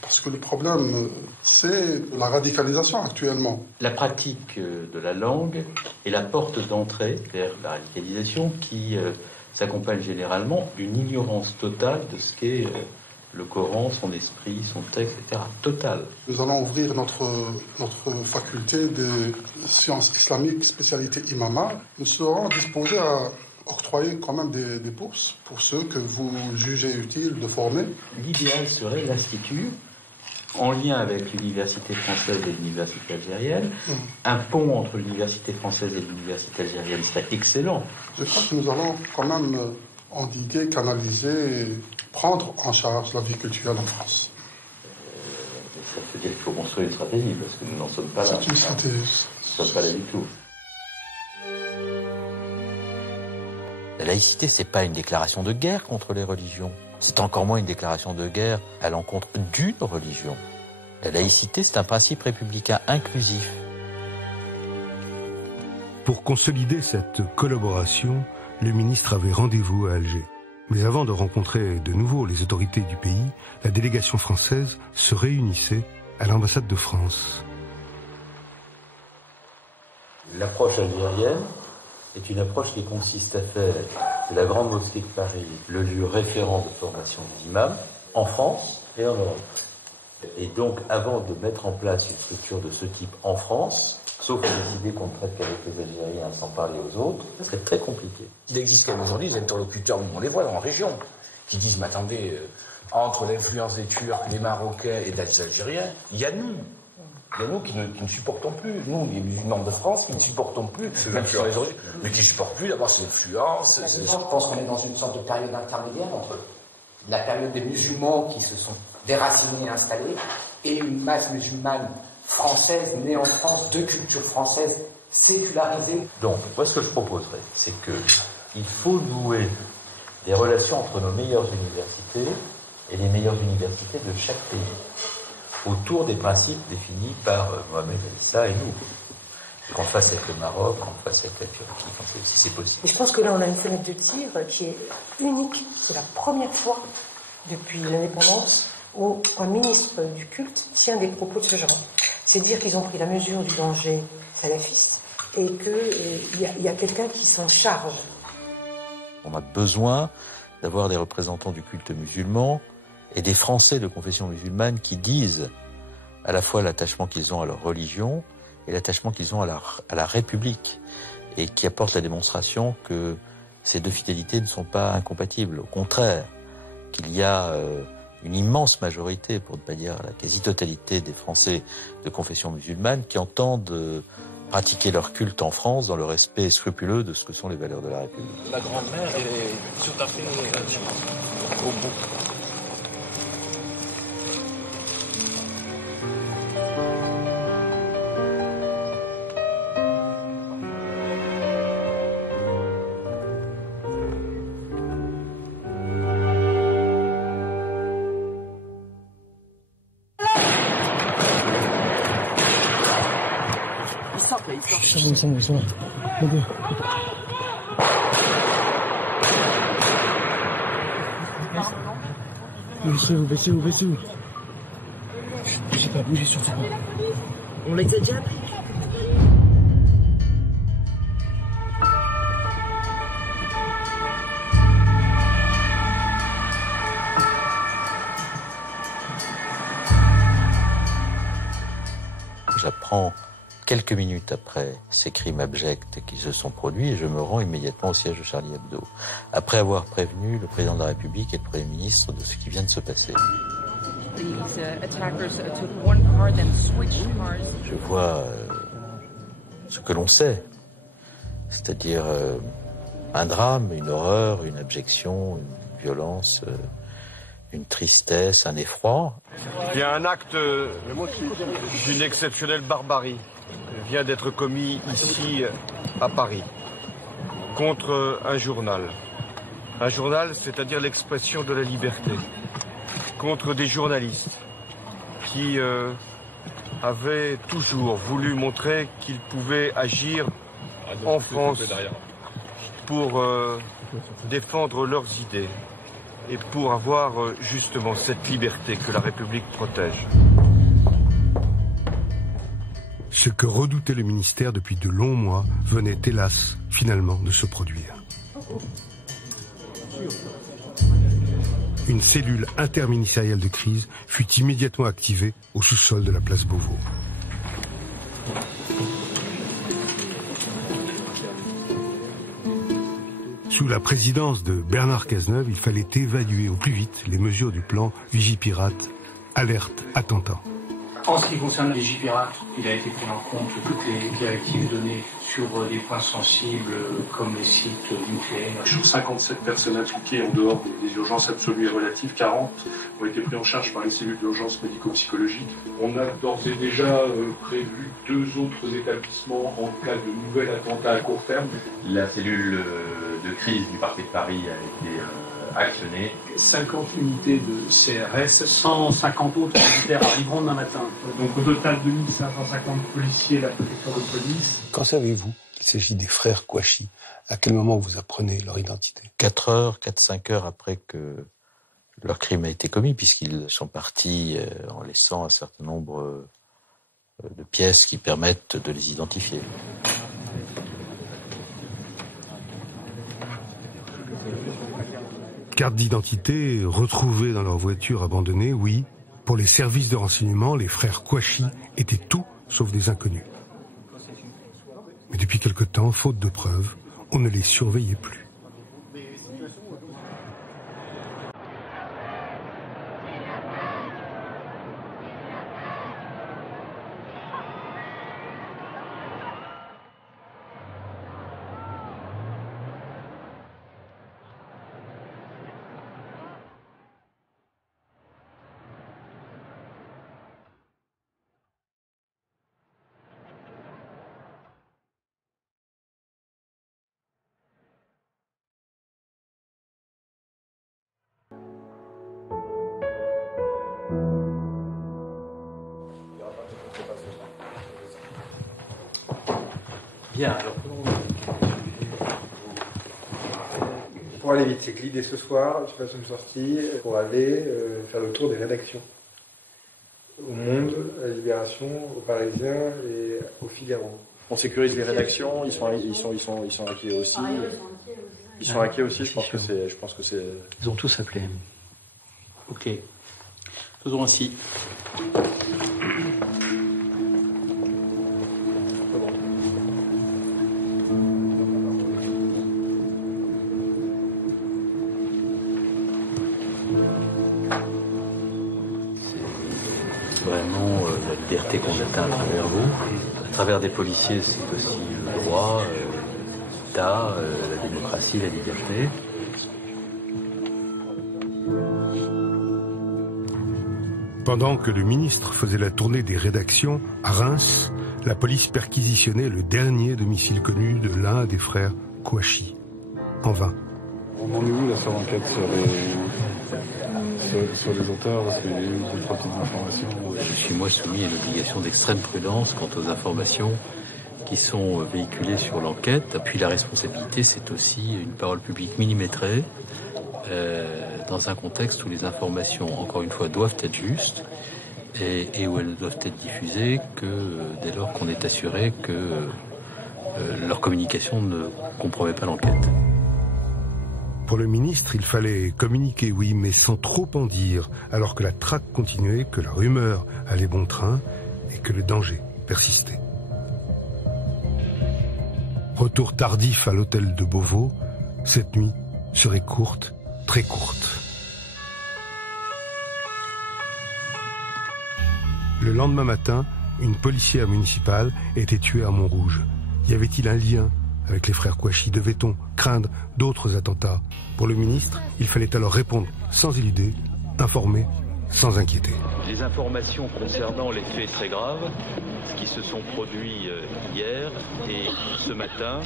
Parce que le problème, c'est la radicalisation actuellement. La pratique de la langue est la porte d'entrée vers la radicalisation qui s'accompagne généralement d'une ignorance totale de ce qu'est le Coran, son esprit, son texte, etc. Total. Nous allons ouvrir notre faculté de sciences islamiques, spécialité imama. Nous serons disposés à octroyer quand même des bourses pour ceux que vous jugez utile de former. L'idéal serait l'Institut, en lien avec l'université française et l'université algérienne. Un pont entre l'université française et l'université algérienne serait excellent. Je crois que nous allons quand même endiguer, canaliser, prendre en charge la vie culturelle en France. Ça veut dire qu'il faut construire une stratégie, parce que nous n'en sommes pas là. C'est une stratégie. Nous ne sommes pas là du tout. La laïcité, c'est pas une déclaration de guerre contre les religions. C'est encore moins une déclaration de guerre à l'encontre d'une religion. La laïcité, c'est un principe républicain inclusif. Pour consolider cette collaboration, le ministre avait rendez-vous à Alger. Mais avant de rencontrer de nouveau les autorités du pays, la délégation française se réunissait à l'ambassade de France. L'approche algérienne est une approche qui consiste à faire de la Grande Mosquée de Paris le lieu référent de formation des imams en France et en Europe. Et donc, avant de mettre en place une structure de ce type en France, sauf les idées qu'on ne traite qu'avec les Algériens sans parler aux autres, ça serait très compliqué. Il existe quand même aujourd'hui des interlocuteurs, on les voit dans la région, qui disent, mais attendez, entre l'influence des Turcs, des Marocains et des Algériens, il y a nous. Il y a nous qui ne supportons plus, nous, les musulmans de France, qui ne supportons plus, même sur les origines, mais qui ne supportent plus d'abord ces influences. Je pense qu'on est dans une sorte de période intermédiaire entre la période des musulmans qui se sont déracinés et installés et une masse musulmane française, née en France, de culture française, sécularisée. Donc, moi, ce que je proposerais, c'est qu'il faut nouer des relations entre nos meilleures universités et les meilleures universités de chaque pays, autour des principes définis par Mohamed Issa et nous. Qu'on le fasse avec le Maroc, qu'on le fasse avec la Turquie, si c'est possible. Et je pense que là, on a une fenêtre de tir qui est unique. C'est la première fois depuis l'indépendance où un ministre du culte tient des propos de ce genre. C'est dire qu'ils ont pris la mesure du danger salafiste et qu'il y a quelqu'un qui s'en charge. On a besoin d'avoir des représentants du culte musulman et des Français de confession musulmane qui disent à la fois l'attachement qu'ils ont à leur religion et l'attachement qu'ils ont à la République, et qui apportent la démonstration que ces deux fidélités ne sont pas incompatibles. Au contraire, qu'il y a une immense majorité, pour ne pas dire la quasi-totalité des Français de confession musulmane qui entendent pratiquer leur culte en France dans le respect scrupuleux de ce que sont les valeurs de la République. La grand-mère, elle est tout à fait au bout. cherche une scène, ils sont là. Les deux. Baissez-vous. Bougez pas, bougez surtout pas. On les a déjà pris. J'apprends quelques minutes après ces crimes abjects qui se sont produits et je me rends immédiatement au siège de Charlie Hebdo, après avoir prévenu le président de la République et le Premier ministre de ce qui vient de se passer. Je vois ce que l'on sait, c'est-à-dire un drame, une horreur, une abjection, une violence, une tristesse, un effroi. Il y a un acte d'une exceptionnelle barbarie qui vient d'être commis ici à Paris contre un journal. Un journal, c'est-à-dire l'expression de la liberté. Contre des journalistes qui avaient toujours voulu montrer qu'ils pouvaient agir en France pour défendre leurs idées et pour avoir justement cette liberté que la République protège. Ce que redoutait le ministère depuis de longs mois venait hélas finalement de se produire. Une cellule interministérielle de crise fut immédiatement activée au sous-sol de la place Beauvau. Sous la présidence de Bernard Cazeneuve, il fallait évaluer au plus vite les mesures du plan Vigipirate, alerte, attentat. En ce qui concerne Vigipirate, il a été pris en compte toutes les directives données sur des points sensibles comme les sites nucléaires. Sur 57 personnes impliquées en dehors des urgences absolues et relatives, 40 ont été pris en charge par les cellules d'urgence médico-psychologique. On a d'ores et déjà prévu 2 autres établissements en cas de nouvel attentat à court terme. La cellule de crise du parquet de Paris a été actionnée. 50 unités de CRS, 150 autres militaires arriveront demain matin. Donc au total 2550 policiers, la préfecture de police. Quand savez-vous qu'il s'agit des frères Kouachi? À quel moment vous apprenez leur identité? 4-5 heures après que leur crime a été commis, puisqu'ils sont partis en laissant un certain nombre de pièces qui permettent de les identifier. Carte d'identité retrouvée dans leur voiture abandonnée, oui. Pour les services de renseignement, les frères Kouachi étaient tout sauf des inconnus. Mais depuis quelque temps, faute de preuves, on ne les surveillait plus. Bien, alors pour aller vite, c'est que l'idée ce soir, je fasse une sortie pour aller faire le tour des rédactions. Au Monde, à la Libération, au Parisien et au Figaro. On sécurise les rédactions, ils sont inquiets aussi. Ils sont inquiets aussi, je pense que c'est. Ils ont tous appelé. Ok. Faisons ainsi. Vraiment la liberté qu'on atteint à travers vous. À travers des policiers, c'est aussi le droit, l'État, la démocratie, la liberté. Pendant que le ministre faisait la tournée des rédactions, à Reims, la police perquisitionnait le dernier domicile connu de l'un des frères Kouachi. En vain. On en est où là sur l'enquête sur les auteurs, parce qu'il y a eu deux, trois petites informations. Je suis moi soumis à une obligation d'extrême prudence quant aux informations qui qui sont véhiculés sur l'enquête. Puis la responsabilité, c'est aussi une parole publique millimétrée, dans un contexte où les informations, encore une fois, doivent être justes et où elles doivent être diffusées que dès lors qu'on est assuré que leur communication ne compromet pas l'enquête. Pour le ministre, il fallait communiquer, oui, mais sans trop en dire, alors que la traque continuait, que la rumeur allait bon train et que le danger persistait. Retour tardif à l'hôtel de Beauvau, cette nuit serait courte, très courte. Le lendemain matin, une policière municipale était tuée à Montrouge. Y avait-il un lien avec les frères Kouachi? Devait-on craindre d'autres attentats? Pour le ministre, il fallait alors répondre sans éluder, informer sans inquiéter. Les informations concernant les faits très graves qui se sont produits hier et ce matin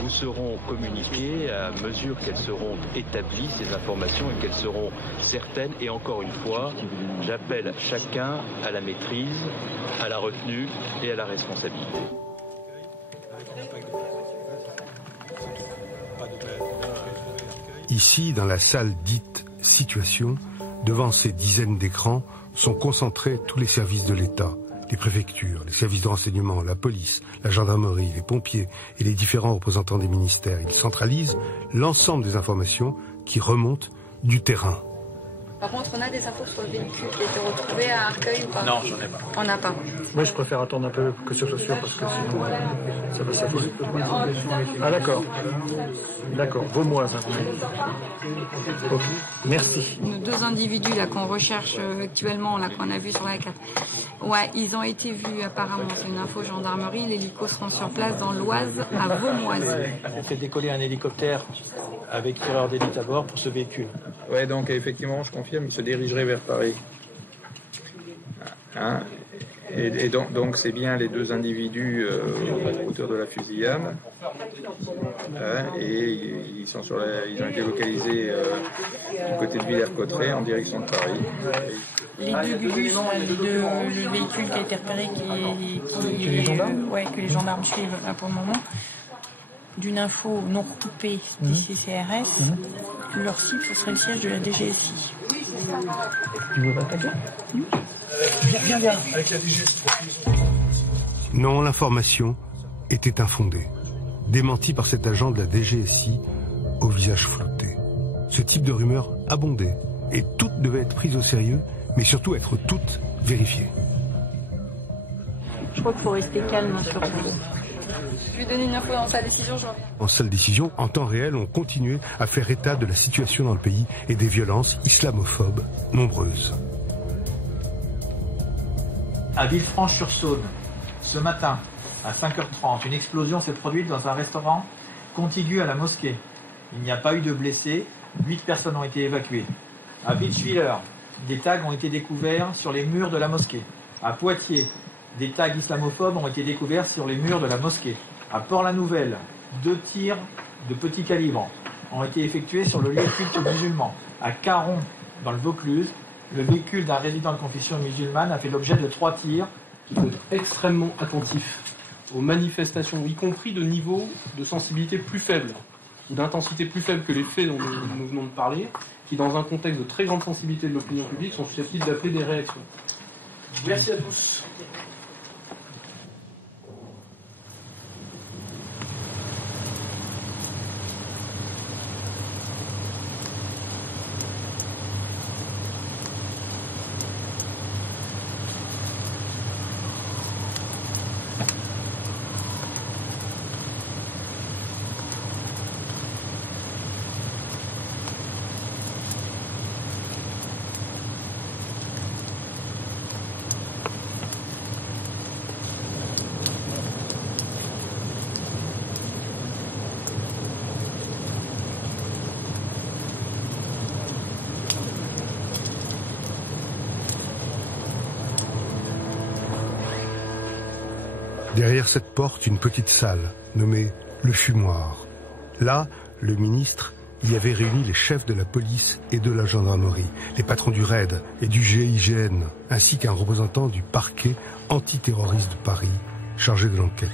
vous seront communiquées à mesure qu'elles seront établies, ces informations, et qu'elles seront certaines. Et encore une fois, j'appelle chacun à la maîtrise, à la retenue et à la responsabilité. Ici, dans la salle dite « Situation », devant ces dizaines d'écrans, sont concentrés tous les services de l'État, les préfectures, les services de renseignement, la police, la gendarmerie, les pompiers et les différents représentants des ministères. Ils centralisent l'ensemble des informations qui remontent du terrain. Par contre, on a des infos sur le véhicule qui a été retrouvé à Arcueil ou pas? Non, j'en ai pas. On n'a pas. Moi, je préfère attendre un peu que ce soit sûr parce que sinon, ça va s'affoler. Ah, d'accord. D'accord. Vaumoise. Ok. Merci. Nos deux individus là qu'on recherche actuellement, là qu'on a vu sur la carte, ouais, ils ont été vus apparemment. C'est une info gendarmerie. L'hélico seront sur place dans l'Oise à Vaumoise. On fait décoller un hélicoptère avec tireur d'élite à bord pour ce véhicule. Ouais, donc effectivement, je confirme, il se dirigerait vers Paris. Hein, et donc c'est bien les deux individus auteurs de la fusillade. Et ils sont ils ont été localisés du côté de Villers-Cotterêts en direction de Paris. Les deux bus, le véhicule qui a été repéré, que les gendarmes suivent là pour le moment. D'une info non recoupée d'ici CRS, leur cible, ce serait le siège de la DGSI. Tu veux m'attaquer? Viens, avec la DGSI. Non, l'information était infondée, démentie par cet agent de la DGSI au visage flouté. Ce type de rumeur abondait, et toutes devaient être prises au sérieux, mais surtout être toutes vérifiées. Je crois qu'il faut rester calme surtout. Je vais donner une info dans sa décision, je reviens. En salle décision, en temps réel, on continuait à faire état de la situation dans le pays et des violences islamophobes nombreuses. À Villefranche-sur-Saône, ce matin, à 5h30, une explosion s'est produite dans un restaurant contigu à la mosquée. Il n'y a pas eu de blessés, 8 personnes ont été évacuées. À Witzwiller, des tags ont été découverts sur les murs de la mosquée. À Poitiers, des tags islamophobes ont été découverts sur les murs de la mosquée. À Port-la-Nouvelle, 2 tirs de petit calibre ont été effectués sur le lieu de culte musulman. À Caron, dans le Vaucluse, le véhicule d'un résident de confession musulmane a fait l'objet de 3 tirs. Il faut être extrêmement attentif aux manifestations, y compris de niveau de sensibilité plus faible, ou d'intensité plus faible que les faits dont nous venons de parler, qui dans un contexte de très grande sensibilité de l'opinion publique sont susceptibles d'appeler des réactions. Merci à tous. Derrière cette porte, une petite salle, nommée le fumoir. Là, le ministre y avait réuni les chefs de la police et de la gendarmerie, les patrons du RAID et du GIGN, ainsi qu'un représentant du parquet antiterroriste de Paris, chargé de l'enquête.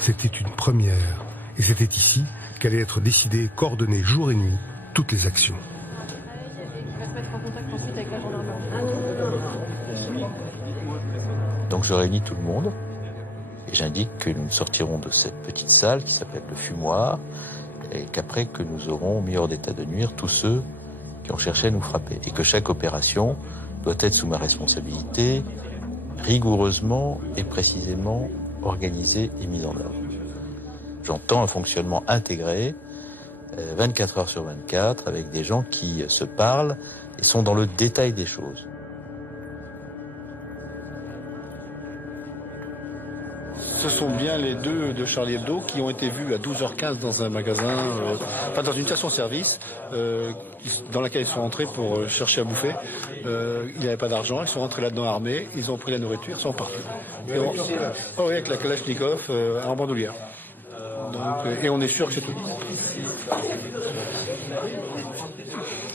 C'était une première. Et c'était ici qu'allaient être décidées et coordonnées jour et nuit toutes les actions. Il va se mettre en contact ensuite avec la gendarmerie. Donc je réunis tout le monde et j'indique que nous sortirons de cette petite salle qui s'appelle le fumoir et qu'après que nous aurons mis hors d'état de nuire tous ceux qui ont cherché à nous frapper et que chaque opération doit être sous ma responsabilité, rigoureusement et précisément organisée et mise en œuvre. J'entends un fonctionnement intégré, 24 heures sur 24, avec des gens qui se parlent et sont dans le détail des choses. Ce sont bien les deux de Charlie Hebdo qui ont été vus à 12h15 dans un magasin, dans une station-service, dans laquelle ils sont entrés pour chercher à bouffer. Il n'y avait pas d'argent, ils sont rentrés là-dedans armés, ils ont pris la nourriture, ils sont partis. Oui, avec la Kalachnikov en bandoulière. Et on est sûr que c'est tout.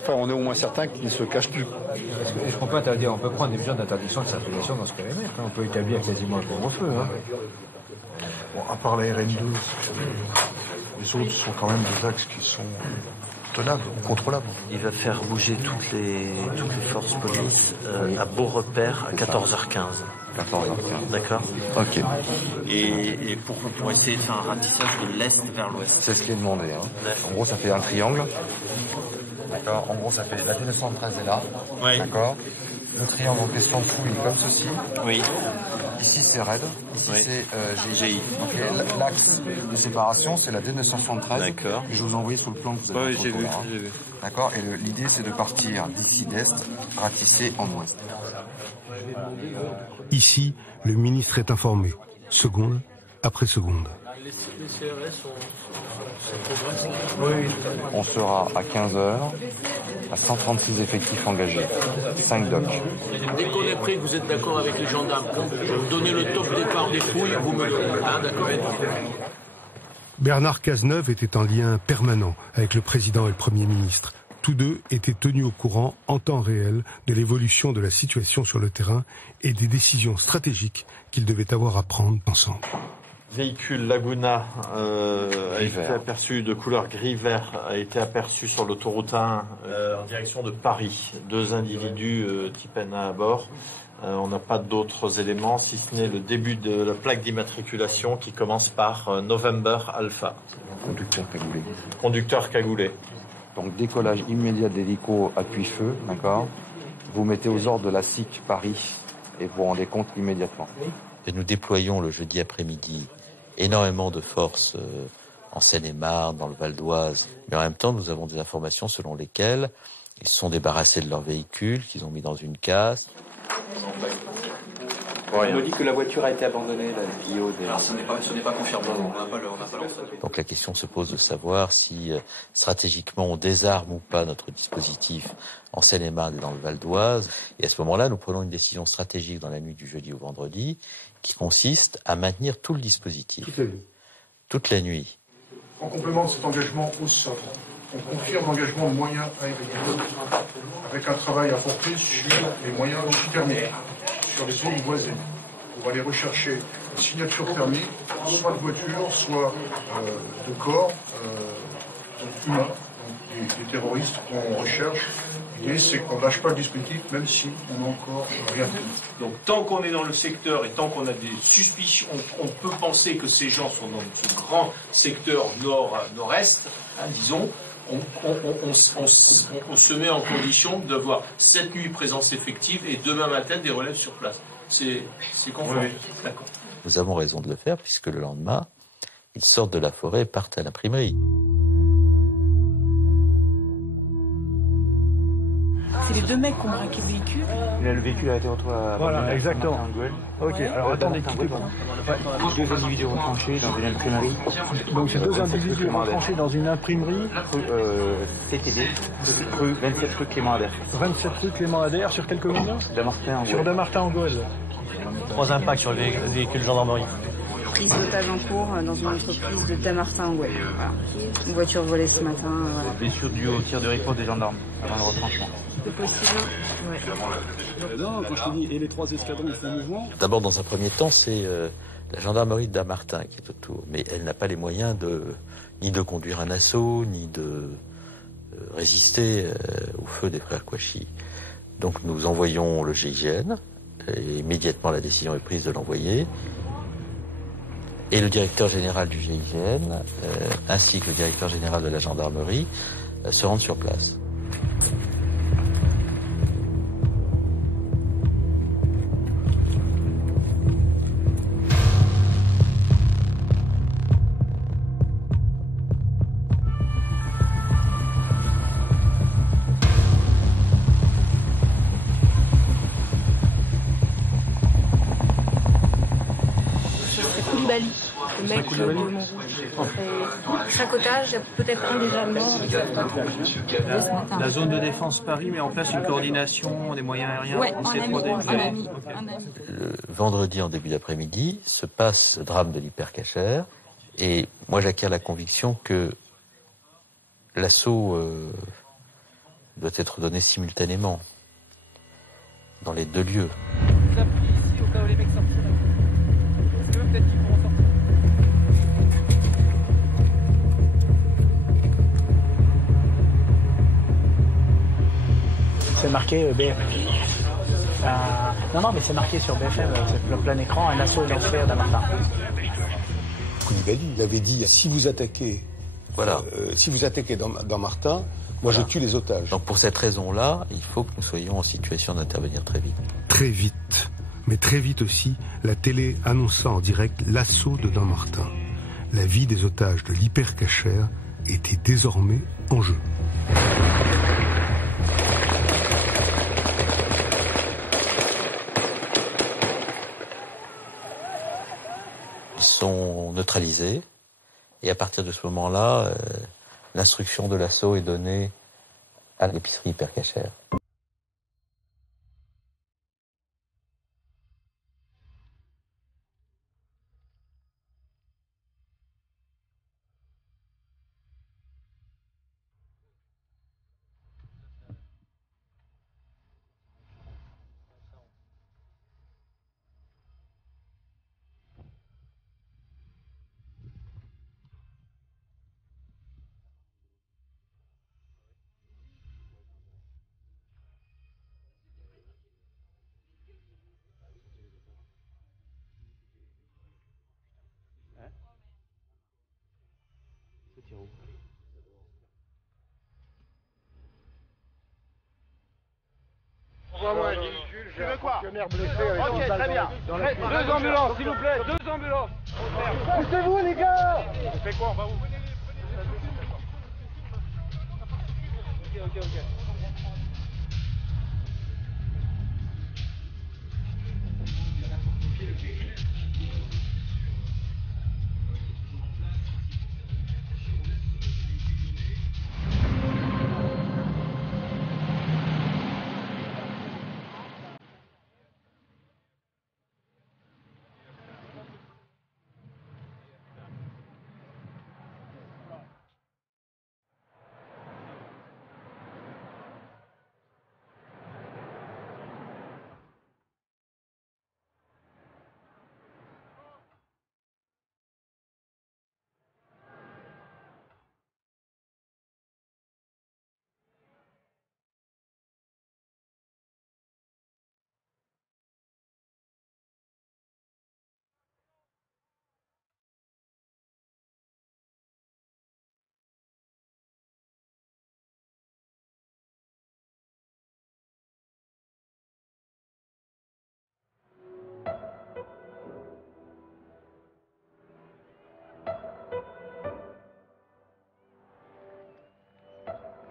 Enfin, on est au moins certain qu'ils ne se cachent plus. Je ne comprends pas, on peut prendre des mesures d'interdiction de circulation dans ce périmètre. On peut établir quasiment un couvre-feu. Bon, à part la RN2, les autres sont quand même des axes qui sont tenables, contrôlables. Il va faire bouger toutes les forces police à beau repère à 14h15. 14h15. D'accord. Ok. Et pour essayer de faire un ratissage de l'est vers l'ouest. C'est ce qui est demandé. En gros, ça fait un triangle. D'accord. En gros, ça fait la T213 est là. Oui. D'accord. Le triangle en question fouille comme ceci. Oui. Ici, c'est RAID. Ici, oui. c'est GI. Okay. L'axe de séparation, c'est la D973. D'accord. Que je vous ai envoyé sur le plan que vous avez j'ai vu. D'accord. Et l'idée, c'est de partir d'ici d'est, ratisser en ouest. Ici, le ministre est informé, seconde après seconde. Les CRS on sera à 15h, à 136 effectifs engagés, 5 docks. Dès qu'on est prêt, vous êtes d'accord avec les gendarmes. Je vais vous donner le top départ des fouilles, vous me donnez. D'accord. Bernard Cazeneuve était en lien permanent avec le président et le Premier ministre. Tous deux étaient tenus au courant en temps réel de l'évolution de la situation sur le terrain et des décisions stratégiques qu'ils devaient avoir à prendre ensemble. Véhicule Laguna a été aperçu de couleur gris-vert, a été aperçu sur l'autoroute 1 en direction de Paris. 2 individus type NA à bord. On n'a pas d'autres éléments, si ce n'est le début de la plaque d'immatriculation qui commence par November Alpha. Conducteur cagoulé. Conducteur cagoulé. Donc décollage immédiat de l'hélico appui-feu, d'accord. Vous mettez aux ordres de la SIC Paris et vous vous rendez compte immédiatement. Et nous déployons le jeudi après-midi énormément de forces en Seine-et-Marne, dans le Val d'Oise. Mais en même temps, nous avons des informations selon lesquelles ils se sont débarrassés de leur véhicule, qu'ils ont mis dans une casse. On me dit que la voiture a été abandonnée, là, le PIO. Alors ce n'est pas confirmé, on n'a pas l'entrée. Donc la question se pose de savoir si stratégiquement on désarme ou pas notre dispositif en Seine-et-Marne et dans le Val d'Oise. Et à ce moment-là, nous prenons une décision stratégique dans la nuit du jeudi au vendredi qui consiste à maintenir tout le dispositif. Toute la nuit. En complément de cet engagement au sol, on confirme l'engagement de moyens aériens avec un travail apporté sur les moyens thermiques, sur les zones voisines. On va aller rechercher une signature thermique, soit de voiture, soit de corps humains, des terroristes qu'on recherche. L'idée, c'est qu'on ne lâche pas le dispositif, même si on n'a encore rien fait. Donc, tant qu'on est dans le secteur et tant qu'on a des suspicions, on peut penser que ces gens sont dans ce grand secteur nord-est, disons, on se met en condition d'avoir cette nuit présence effective et demain matin des relèves sur place. C'est conforme. Oui. D'accord. Nous avons raison de le faire puisque le lendemain, ils sortent de la forêt et partent à l'imprimerie. C'est les 2 mecs qui ont braqué le véhicule. Le véhicule a été retrouvé à... Voilà, exactement. Ok, alors attendez, quittez pas. 2 individus retranchés dans une imprimerie. Donc c'est 2 individus retranchés dans une imprimerie. CTD, 27 rue Clément Adair. 27 rue Clément Adair, sur quelle commune là ? Sur Damartin-en-Goël. 3 impacts sur le véhicule gendarmerie. Prise d'otage en cours dans une entreprise de Damartin-en-Goël. Voilà. Une voiture volée ce matin. Voilà. Blessure due au tir de riposte des gendarmes avant le retranchement. C'est possible. Ouais. Non, quand je te dis, et les 3 escadrons font mouvement. D'abord, dans un premier temps, c'est la gendarmerie de Dammartin qui est autour, mais elle n'a pas les moyens ni de conduire un assaut, ni de résister au feu des frères Kouachi. Donc nous envoyons le GIGN, et immédiatement la décision est prise de l'envoyer, et le directeur général du GIGN, ainsi que le directeur général de la gendarmerie, se rendent sur place. Le mec de Montrouge. Chacotage, peut-être un des Allemands, ils savent pas trop. La zone de défense Paris met en place une coordination des moyens aériens. Ouais, un ami. Le vendredi en début d'après-midi se passe le drame de l'Hypercacher, et moi j'acquiers la conviction que l'assaut doit être donné simultanément dans les deux lieux. Je vous appuie ici au cas où les mecs sortiraient. Parce que peut-être qu'ils pourront sortir. C'est marqué BFM. Non, mais c'est marqué sur BFM, le plein écran, un assaut lancé à Dammartin. Koulibaly, il avait dit, si vous attaquez Dammartin, moi je tue les otages. Donc pour cette raison-là, il faut que nous soyons en situation d'intervenir très vite. Très vite, mais très vite aussi, la télé annonça en direct l'assaut de Dammartin. La vie des otages de l'Hypercacher était désormais en jeu. Ils sont neutralisés, et à partir de ce moment-là, l'instruction de l'assaut est donnée à l'épicerie Hypercacher. Envoie-moi un véhicule, j'ai un fonctionnaire blessé avec une balle très bien. Deux ambulances, s'il vous plaît, deux ambulances. Poussez-vous les gars. On fait quoi? On va où? Ok.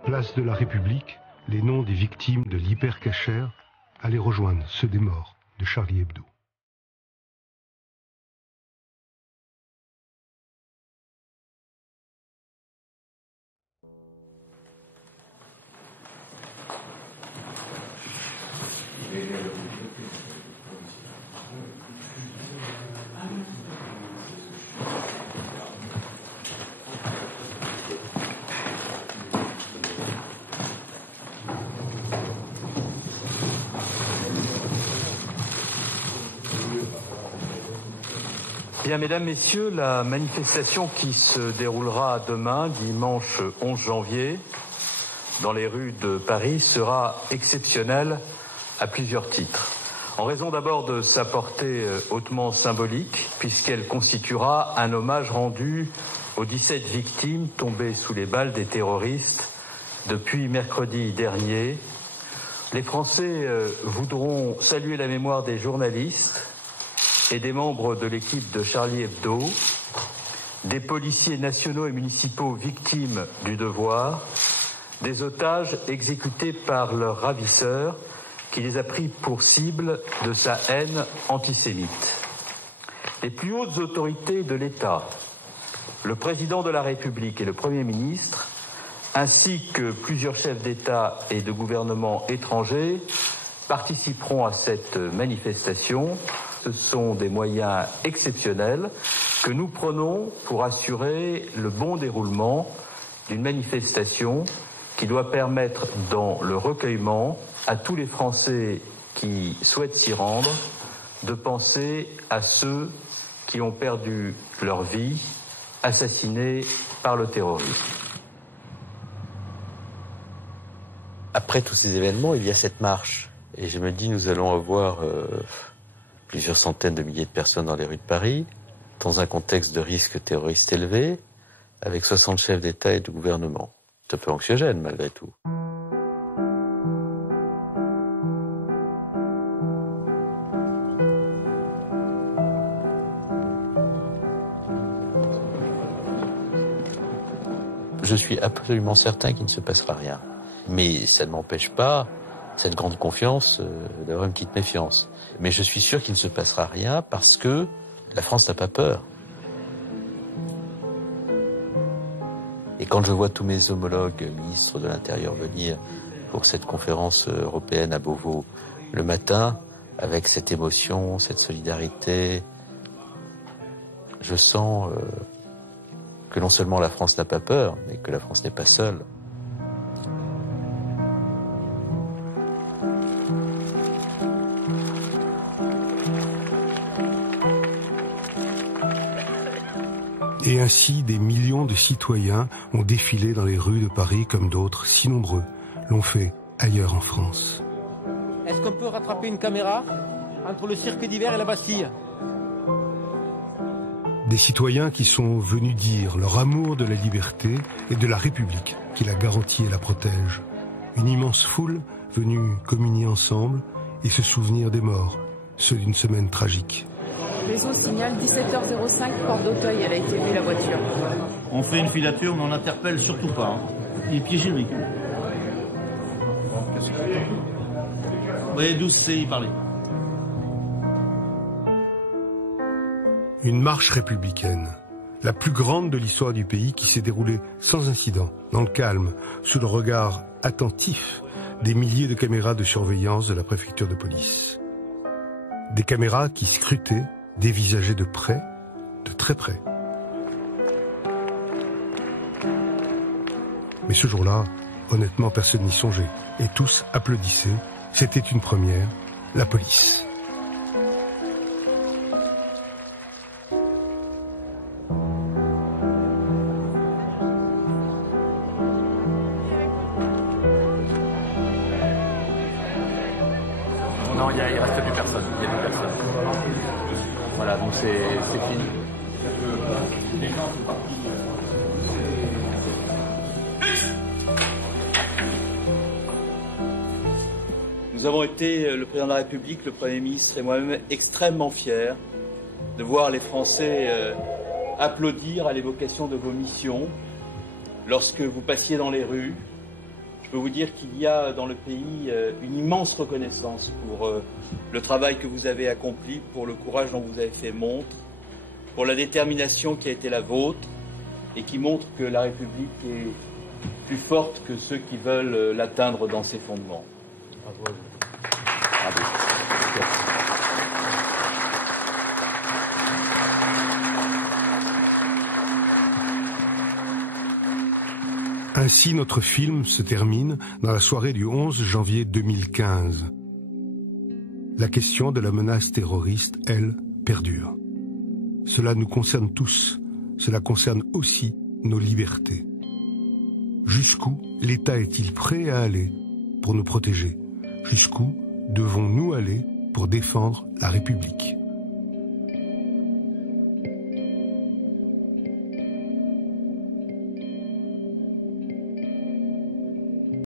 Place de la République, les noms des victimes de l'Hypercacher allaient rejoindre ceux des morts de Charlie Hebdo. Bien, mesdames, messieurs, la manifestation qui se déroulera demain, dimanche 11 janvier, dans les rues de Paris, sera exceptionnelle à plusieurs titres. En raison d'abord de sa portée hautement symbolique, puisqu'elle constituera un hommage rendu aux 17 victimes tombées sous les balles des terroristes depuis mercredi dernier. Les Français voudront saluer la mémoire des journalistes et des membres de l'équipe de Charlie Hebdo, des policiers nationaux et municipaux victimes du devoir, des otages exécutés par leurs ravisseurs qui les a pris pour cible de sa haine antisémite. Les plus hautes autorités de l'État, le président de la République et le Premier ministre, ainsi que plusieurs chefs d'État et de gouvernements étrangers, participeront à cette manifestation. Ce sont des moyens exceptionnels que nous prenons pour assurer le bon déroulement d'une manifestation qui doit permettre, dans le recueillement, à tous les Français qui souhaitent s'y rendre, de penser à ceux qui ont perdu leur vie, assassinés par le terrorisme. Après tous ces événements, il y a cette marche. Et je me dis, nous allons avoir plusieurs centaines de milliers de personnes dans les rues de Paris, dans un contexte de risque terroriste élevé, avec 60 chefs d'État et de gouvernement. C'est un peu anxiogène, malgré tout. Je suis absolument certain qu'il ne se passera rien. Mais ça ne m'empêche pas, cette grande confiance, d'avoir une petite méfiance. Mais je suis sûr qu'il ne se passera rien parce que la France n'a pas peur. Et quand je vois tous mes homologues ministres de l'Intérieur venir pour cette conférence européenne à Beauvau le matin, avec cette émotion, cette solidarité, je sens que non seulement la France n'a pas peur, mais que la France n'est pas seule. Et ainsi, des millions de citoyens ont défilé dans les rues de Paris comme d'autres, si nombreux, l'ont fait ailleurs en France. Est-ce qu'on peut rattraper une caméra entre le cirque d'hiver et la Bastille? Des citoyens qui sont venus dire leur amour de la liberté et de la République qui la garantit et la protège. Une immense foule venue communier ensemble et se souvenir des morts, ceux d'une semaine tragique. Réseau signale 17h05, porte d'Auteuil, elle a été vue la voiture. On fait une filature, mais on n'interpelle surtout pas. Hein. Il est piégémique. Vous voyez, 12 c'est y parler. Une marche républicaine, la plus grande de l'histoire du pays qui s'est déroulée sans incident, dans le calme, sous le regard attentif des milliers de caméras de surveillance de la préfecture de police. Des caméras qui scrutaient, dévisageaient de près, de très près. Mais ce jour-là, honnêtement, personne n'y songeait. Et tous applaudissaient. C'était une première, la police. Non, il reste plus personne. Il n'y a plus personne. Voilà, donc c'est fini. Nous avons été, le président de la République, le Premier ministre et moi-même, extrêmement fiers de voir les Français applaudir à l'évocation de vos missions lorsque vous passiez dans les rues. Je peux vous dire qu'il y a dans le pays une immense reconnaissance pour le travail que vous avez accompli, pour le courage dont vous avez fait montre, pour la détermination qui a été la vôtre et qui montre que la République est plus forte que ceux qui veulent l'atteindre dans ses fondements. Bravo à vous. Bravo. Ainsi, notre film se termine dans la soirée du 11 janvier 2015. La question de la menace terroriste, elle, perdure. Cela nous concerne tous. Cela concerne aussi nos libertés. Jusqu'où l'État est-il prêt à aller pour nous protéger? Jusqu'où devons-nous aller pour défendre la République?